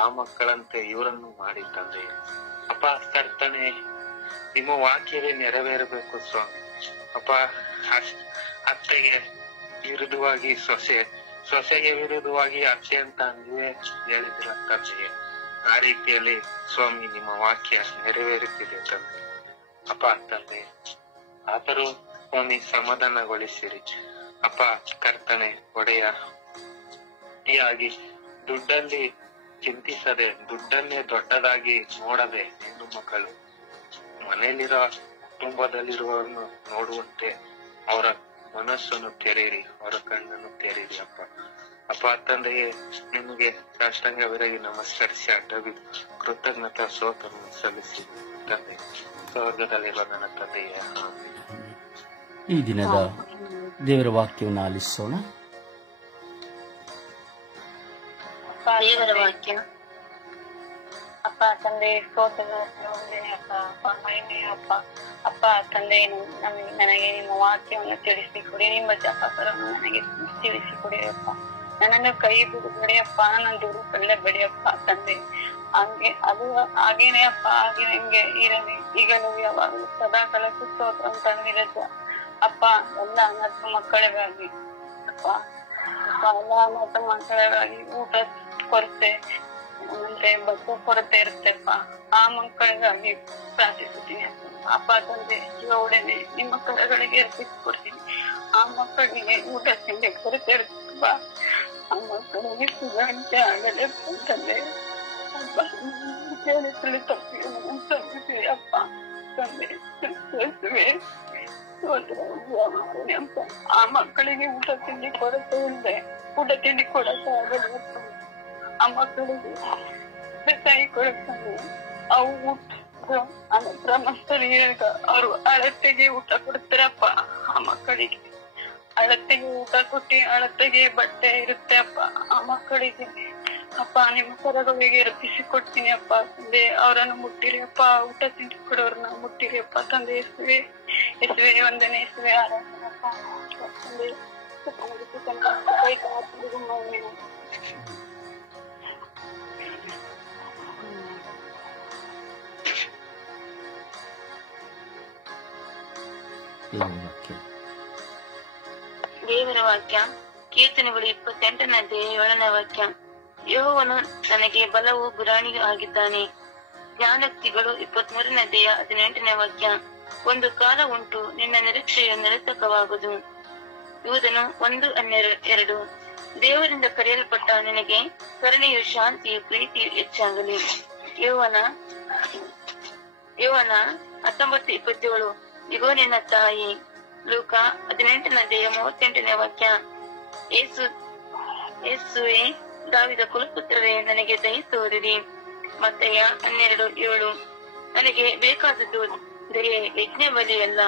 ಆ ಮಕ್ಕಳಂತೆ ಇವರನ್ನು ಮಾಡಿ ತಂದೆ. ಅಪ್ಪ ಕರ್ತನೆ, ನಿಮ್ಮ ವಾಕ್ಯವೇ ನೆರವೇರಬೇಕು ಸ್ವಾಮಿ. ಅಪ್ಪ ಅತ್ತೆಗೆ ವಿರುದ್ಧವಾಗಿ ಸೊಸೆಗೆ ವಿರುದ್ಧವಾಗಿ ಅತ್ತೆ ಅಂತ ನೀವೇ ಹೇಳಿದ್ರ ತಂದೆಗೆ. ಆ ರೀತಿಯಲ್ಲಿ ಸ್ವಾಮಿ ನಿಮ್ಮ ವಾಕ್ಯ ನೆರವೇರುತ್ತಿದೆ ತಂದೆ. ಅಪ್ಪ ತಂದೆ, ಆದರೂ ಸ್ವಾಮಿ ಸಮಾಧಾನಗೊಳಿಸಿರಿ. ಅಪ್ಪ ಕರ್ತನೆ ಒಡೆಯ, ಹೀಗಾಗಿ ದುಡ್ಡಲ್ಲಿ ಚಿಂತಿಸದೆ, ದುಡ್ಡನ್ನೇ ದೊಡ್ಡದಾಗಿ ನೋಡದೆ ಹೆಣ್ಣು ಮಕ್ಕಳು ಮನೆಯಲ್ಲಿರೋ ಕುಟುಂಬದಲ್ಲಿರುವವರನ್ನು ನೋಡುವಂತೆ ಅವರ ಮನಸ್ಸನ್ನು ತೆರೆಯಿರಿ, ಅವರ ಕಣ್ಣನ್ನು ತೆರೆಯಿರಿ. ಅಪ್ಪ ತಂದೆಯೇ, ನಿಮಗೆ ಸಾಷ್ಟಾಂಗವಾಗಿ ನಮಸ್ಕರಿಸಿ ಅಡ್ಡಬಿದ್ದು ಕೃತಜ್ಞತಾ ಸ್ತೋತ್ರವನ್ನು ಸಲ್ಲಿಸಿ ತಂದೆ, ಸ್ವರ್ಗದಲ್ಲಿರುವ ನನ್ನ ತಂದೆಯೇ. ಈ ದಿನದ ದೇವರ ವಾಕ್ಯವನ್ನು ಆಲಿಸೋಣ. ದೇವರ ವಾಕ್ಯ. ಅಪ್ಪ ತಂದೆ ಸ್ತೋತ್ರ ಅಪ್ಪ ತಂದೆ, ನನಗೆ ನಿಮ್ಮ ವಾಕ್ಯವನ್ನು ತಿಳಿಸಿಕೊಡಿ, ನಿಮ್ಮ ಜಪಕರನ್ನು ನನಗೆ ತಿಳಿಸಿಕೊಡಿ ಅಪ್ಪ. ನನ್ನನ್ನು ಕೈ ಬಿಡಬೇಡಿ ಅಪ್ಪ, ನನ್ನ ದುಡುಕಲ್ಲೇ ಅಪ್ಪ ತಂದೆ. ಹಾಗೇನೆ ಅಪ್ಪ, ಹಾಗೆ ನಿಮ್ಗೆ ಇರಲಿ ಈಗಲೂ ಯಾವಾಗಲೂ ಸದಾ ಕಾಲಕ್ಕೂ ಸ್ತೋತ್ರ ತಂದಿರತ್ತ ಅಪ್ಪ. ಎಲ್ಲ ಅನಾಥ ಮಕ್ಕಳಿಗಾಗಿ ಅಪ್ಪ, ಎಲ್ಲ ಅನಾಥ ಮಕ್ಕಳಿಗಾಗಿ ಊಟ ಕೊರತೆ ಮತ್ತೆ ಬಟ್ಟೆ ಕೊರತೆ ಇರುತ್ತೆಪ್ಪ. ಆ ಮಕ್ಕಳಿಗಾಗಿ ಪ್ರಾರ್ಥಿಸುತ್ತೀನಿ ಅಪ್ಪ ತಂದೆ. ಜೀವೊಡನೆ ನಿಮ್ಮ ಕರಗಳಿಗೆ ಅರ್ಪಿಸಿಕೊಡ್ತೀನಿ. ಆ ಮಕ್ಕಳಿಗೆ ಊಟ ತಿಂಡಿ ಕೊರತೆ ಇರುತ್ತಪ್ಪ. ಆ ಮಕ್ಕಳಿಗೆ ಸುಧಾರಿಕೆ ಆಗಲೇ ತಂದೆ ಅಪ್ಪ. ಕೇಳಿಸಲು ತಪ್ಪಿಸಿ ಅಪ್ಪ ತಂದೆ ಅಪ್ಪ. ಆ ಮಕ್ಕಳಿಗೆ ಊಟ ತಿಂಡಿ ಕೊರತೆ ಇಲ್ಲದೆ ಊಟ ತಿಂಡಿ ಕೊಡಕ್ಕೆ ಆಗಲ್ಲ. ಆ ಮಕ್ಕಳಿಗೆ ಕೈ ಕೊಡ್ತಾನೆ. ಅವು ಊಟ ಅನಂತರ ಮಕ್ಕಳಿಗೆ ಅವರು ಅಳತೆಗೆ ಊಟ ಕೊಡ್ತಾರಪ್ಪ. ಆ ಮಕ್ಕಳಿಗೆ ಅಳತೆಗೆ ಊಟ ಕೊಟ್ಟಿ ಅಳತೆಗೆ ಬಟ್ಟೆ ಇರುತ್ತೆ ಅಪ್ಪ. ಆ ಮಕ್ಕಳಿಗೆ ಅಪ್ಪ ನಿಮ್ಮ ಕರಗಳಿಗೆ ಅರ್ಪಿಸಿಕೊಡ್ತೀನಿ ಅಪ್ಪ ತಂದೆ. ಅವರನ್ನು ಮುಟ್ಟಿರಿ ಅಪ್ಪ, ಊಟ ತಿಂಡಿ ಕೊಡೋರನ್ನ ಮುಟ್ಟಿರಿ ಅಪ್ಪ ತಂದೆ. ಯೇಸುವೆ ವಂದನೆ, ಯೇಸುವೆ ಆರಾಧನೆ ಅಪ್ಪ ತಂದೆ. ದೇವರ ವಾಕ್ಯ. ಕೀರ್ತನೆಗಳು 28ನೇ ವಾಕ್ಯ. ಯೆಹೋವನು ನನಗೆ ಬಲವೂ ಗುರಾಣಿಯೂ ಆಗಿದ್ದಾನೆ. ಜ್ಞಾನೋಕ್ತಿಗಳು 23ನೇ ವಾಕ್ಯ. ಒಂದು ಕಾಲ ಉಂಟು, ನಿನ್ನ ನಿರೀಕ್ಷೆಯು ನಿರರ್ಥಕವಾಗುವುದು. ಯೂದನು 1:2. ದೇವರಿಂದ ಕರೆಯಲ್ಪಟ್ಟ ನಿನಗೆ ಕರುಣೆಯು, ಶಾಂತಿಯು, ಪ್ರೀತಿಯು ಹೆಚ್ಚಾಗಲಿ. ಯೋಹನ 19:27 ಇಗೋ ನಿನ್ನ ತಾಯಿ. ಲೂಕ 18:38 ವಾಕ್ಯ. ಯೇಸುವೇ ದಾವಿದ ಕುಲಪುತ್ರರೇ, ನನಗೆ ದಯೆ ತೋರಿರಿ. ಮತ್ತಾಯ 12:7 ನನಗೆ ಬೇಕಾದದ್ದು ದಯೆ, ಯಜ್ಞ ಬಲಿಯಲ್ಲ.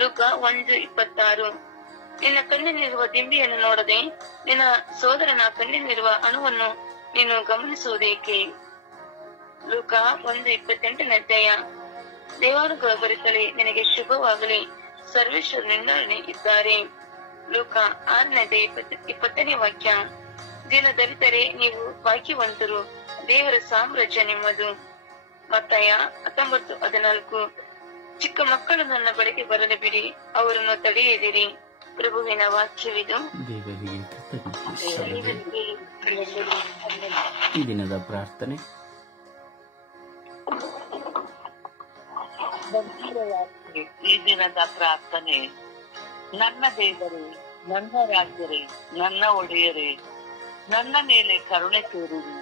ಲೂಕ 1:26 ನಿನ್ನ ಕಣ್ಣಿನಲ್ಲಿರುವ ದಿಂಬಿಯನ್ನು ನೋಡದೆ ನಿನ್ನ ಸೋದರನ ಕಣ್ಣಿನಲ್ಲಿರುವ ಅಣುವನ್ನು ನೀನು ಗಮನಿಸುವುದೇಕೆ? ಲೂಕ 1:28 ದೇವಾನುಗ್ರಹ ಭರಿಸಲಿ, ನಿನಗೆ ಶುಭವಾಗಲಿ, ಸರ್ವೇಶ್ವರ ನಿನ್ನೊಡನೆ ಇದ್ದಾರೆ. ಲೂಕ 6:20 ವಾಕ್ಯ. ದಿನ ದಲಿತರೆ ನೀವು ಭಾಗ್ಯವಂತರು, ದೇವರ ಸಾಮ್ರಾಜ್ಯ ನಿಮ್ಮದು. ಮತ್ತಾಯ 19:14 ಚಿಕ್ಕ ಮಕ್ಕಳು ನನ್ನ ಬಳಿಗೆ ಬರಲು ಬಿಡಿ, ಅವರನ್ನು ತಡೆಯದಿರಿ. ಪ್ರಭುವಿನ ವಾಕ್ಯವಿದು. ಈ ದಿನದ ಪ್ರಾರ್ಥನೆ. ಈ ದಿನದ ಪ್ರಾರ್ಥನೆ. ನನ್ನ ದೇವರೇ, ನನ್ನ ರಾಜರೇ, ನನ್ನ ಒಡೆಯರೇ, ನನ್ನ ಮೇಲೆ ಕರುಣೆ ತೋರಿರಿ.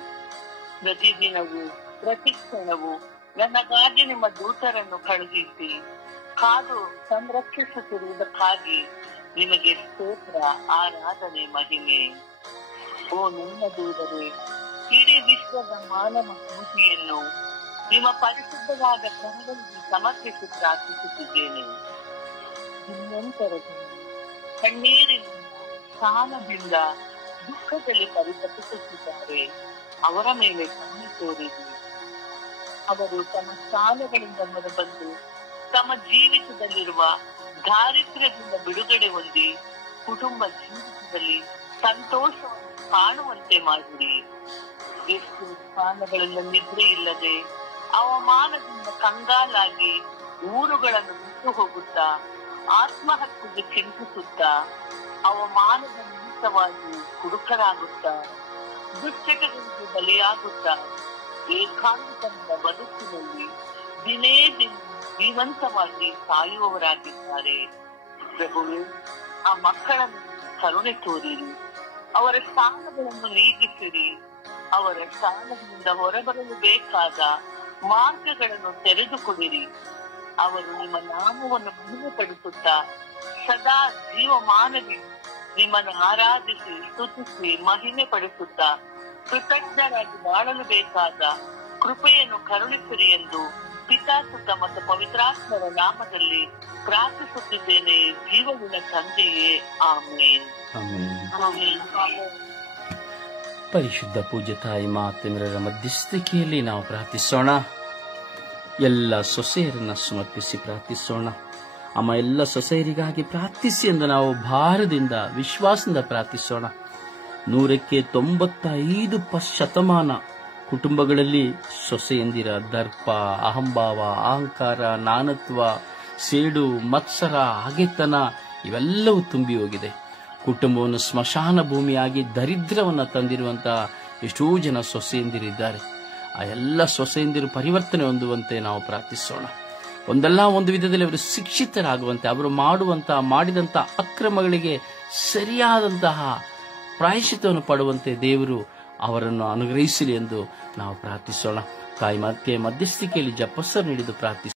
ಪ್ರತಿದಿನವೂ ಪ್ರತಿ ಕ್ಷಣವೂ ನನಗಾಗಿ ನಿಮ್ಮ ದೂತರನ್ನು ಕಳುಹಿಸಿ ಕಾದು ಸಂರಕ್ಷಿಸುತ್ತಿರುವುದಕ್ಕಾಗಿ ನಿಮಗೆ ಸ್ತೋತ್ರ, ಆರಾಧನೆ, ಮಹಿಮೆ. ಓ ನನ್ನ ದೇವರೇ, ಇಡೀ ವಿಶ್ವದ ಮಾನವ ಕೃತಿಯನ್ನು ನಿಮ್ಮ ಪರಿಶುದ್ಧವಾದ ಕರಗಳಿಗೆ ಸಮರ್ಪಿಸಿ ಪ್ರಾರ್ಥಿಸುತ್ತಿದ್ದೇನೆ. ನಂತರದಲ್ಲಿ ಕಣ್ಣೀರಿನಿಂದ, ಸಾಲದಿಂದ, ದುಃಖದಲ್ಲಿ ಪರಿತಪಿಸುತ್ತಿದ್ದಾರೆ. ಅವರ ಮೇಲೆ ಕಣ್ಣು ತೋರಿರಿ. ಅವರು ತಮ್ಮ ಸಾಲಗಳಿಂದ ಹೊರಬಂದು ತಮ್ಮ ಜೀವಿತದಲ್ಲಿರುವ ದಾರಿದ್ರ್ಯದಿಂದ ಬಿಡುಗಡೆ ಹೊಂದಿ ಕುಟುಂಬ ಜೀವಿತದಲ್ಲಿ ಸಂತೋಷವನ್ನು ಕಾಣುವಂತೆ ಮಾಡಿರಿ. ಎಷ್ಟು ಸ್ಥಾನಗಳಿಂದ ನಿದ್ರೆ ಇಲ್ಲದೆ ಅವಮಾನದಿಂದ ಕಂಗಾಲಾಗಿ ಊರುಗಳನ್ನು ಬಿಟ್ಟು ಹೋಗುತ್ತಾ ಆತ್ಮಹತ್ಯೆಗೆ ಚಿಂತಿಸುತ್ತಾ ಅವಮಾನದ ನಿಮಿತ್ತವಾಗಿ ಕುಡುಕರಾಗುತ್ತಾ ದುಶ್ಚಟಗಳಿಗೆ ಬಲಿಯಾಗುತ್ತಾ ಏಕಾಂತದ ಬದುಕಿನಲ್ಲಿ ದಿನೇ ದಿನ ಜೀವಂತವಾಗಿ ಸಾಯುವವರಾಗಿದ್ದಾರೆ. ಪ್ರಭುವೇ, ಆ ಮಕ್ಕಳನ್ನು ಕರುಣೆ ತೋರಿರಿ. ಅವರ ಸಾಲಗಳನ್ನು ನೀಗಿಸಿರಿ. ಅವರ ಸಾಲದಿಂದ ಹೊರಬರಲು ಬೇಕಾದ ಮಾರ್ಗಗಳನ್ನು ತೆರೆದುಕೊಡಿರಿ. ಅವರು ನಿಮ್ಮ ನಾಮವನ್ನು ಮಹಿಮೆಪಡಿಸುತ್ತಾ ಸದಾ ಜೀವಮಾನದಿ ನಿಮ್ಮನ್ನು ಆರಾಧಿಸಿ ಸ್ತುತಿಸಿ ಮಹಿಮೆ ಪಡಿಸುತ್ತಾ ಕೃತಜ್ಞರಾಗಿ ಬಾಳಲು ಬೇಕಾದ ಕೃಪೆಯನ್ನು ಕರುಣಿಸಿರಿ ಎಂದು ಪಿತಾಸುತ ಮತ್ತು ಪವಿತ್ರಾತ್ಮರ ನಾಮದಲ್ಲಿ ಪ್ರಾರ್ಥಿಸುತ್ತಿದ್ದೇನೆ, ಜೀವವುಳ್ಳ ತಂದೆಯೇ. ಆಮೇನ್. ಪರಿಶುದ್ಧ ಪೂಜ್ಯ ತಾಯಿ ಮಾತೆಮರರ ಮಧ್ಯಸ್ಥಿಕೆಯಲ್ಲಿ ನಾವು ಪ್ರಾರ್ಥಿಸೋಣ. ಎಲ್ಲ ಸೊಸೆಯರನ್ನ ಸಮರ್ಪಿಸಿ ಪ್ರಾರ್ಥಿಸೋಣ. ಅಮ್ಮ, ಎಲ್ಲ ಸೊಸೆಯರಿಗಾಗಿ ಪ್ರಾರ್ಥಿಸಿ ಎಂದು ನಾವು ಭಾರದಿಂದ ವಿಶ್ವಾಸದಿಂದ ಪ್ರಾರ್ಥಿಸೋಣ. 195% ಕುಟುಂಬಗಳಲ್ಲಿ ಸೊಸೆಯಂದಿರ ದರ್ಪ, ಅಹಂಭಾವ, ಅಹಂಕಾರ, ನಾನತ್ವ, ಸೇಡು, ಮತ್ಸರ, ಹಗೆತನ ಇವೆಲ್ಲವೂ ತುಂಬಿ ಹೋಗಿದೆ. ಕುಟುಂಬವನ್ನು ಸ್ಮಶಾನ ಭೂಮಿಯಾಗಿ ದರಿದ್ರವನ್ನು ತಂದಿರುವಂತಹ ಎಷ್ಟೋ ಜನ ಸೊಸೆಯಂದಿರಿದ್ದಾರೆ. ಆ ಎಲ್ಲ ಸೊಸೆಯಂದಿರು ಪರಿವರ್ತನೆ ಹೊಂದುವಂತೆ ನಾವು ಪ್ರಾರ್ಥಿಸೋಣ. ಒಂದಲ್ಲ ಒಂದು ವಿಧದಲ್ಲಿ ಅವರು ಶಿಕ್ಷಿತರಾಗುವಂತೆ, ಅವರು ಮಾಡಿದಂತಹ ಅಕ್ರಮಗಳಿಗೆ ಸರಿಯಾದಂತಹ ಪ್ರಾಯಶ್ಚಿತ್ತವನ್ನು ಪಡುವಂತೆ ದೇವರು ಅವರನ್ನು ಅನುಗ್ರಹಿಸಲಿ ಎಂದು ನಾವು ಪ್ರಾರ್ಥಿಸೋಣ. ತಾಯಿ ಮಾತೆಯ ಮಧ್ಯಸ್ಥಿಕೆಯಲ್ಲಿ ಜಪಸ್ಸನ್ನು ಹಿಡಿದು ಪ್ರಾರ್ಥಿಸೋಣ.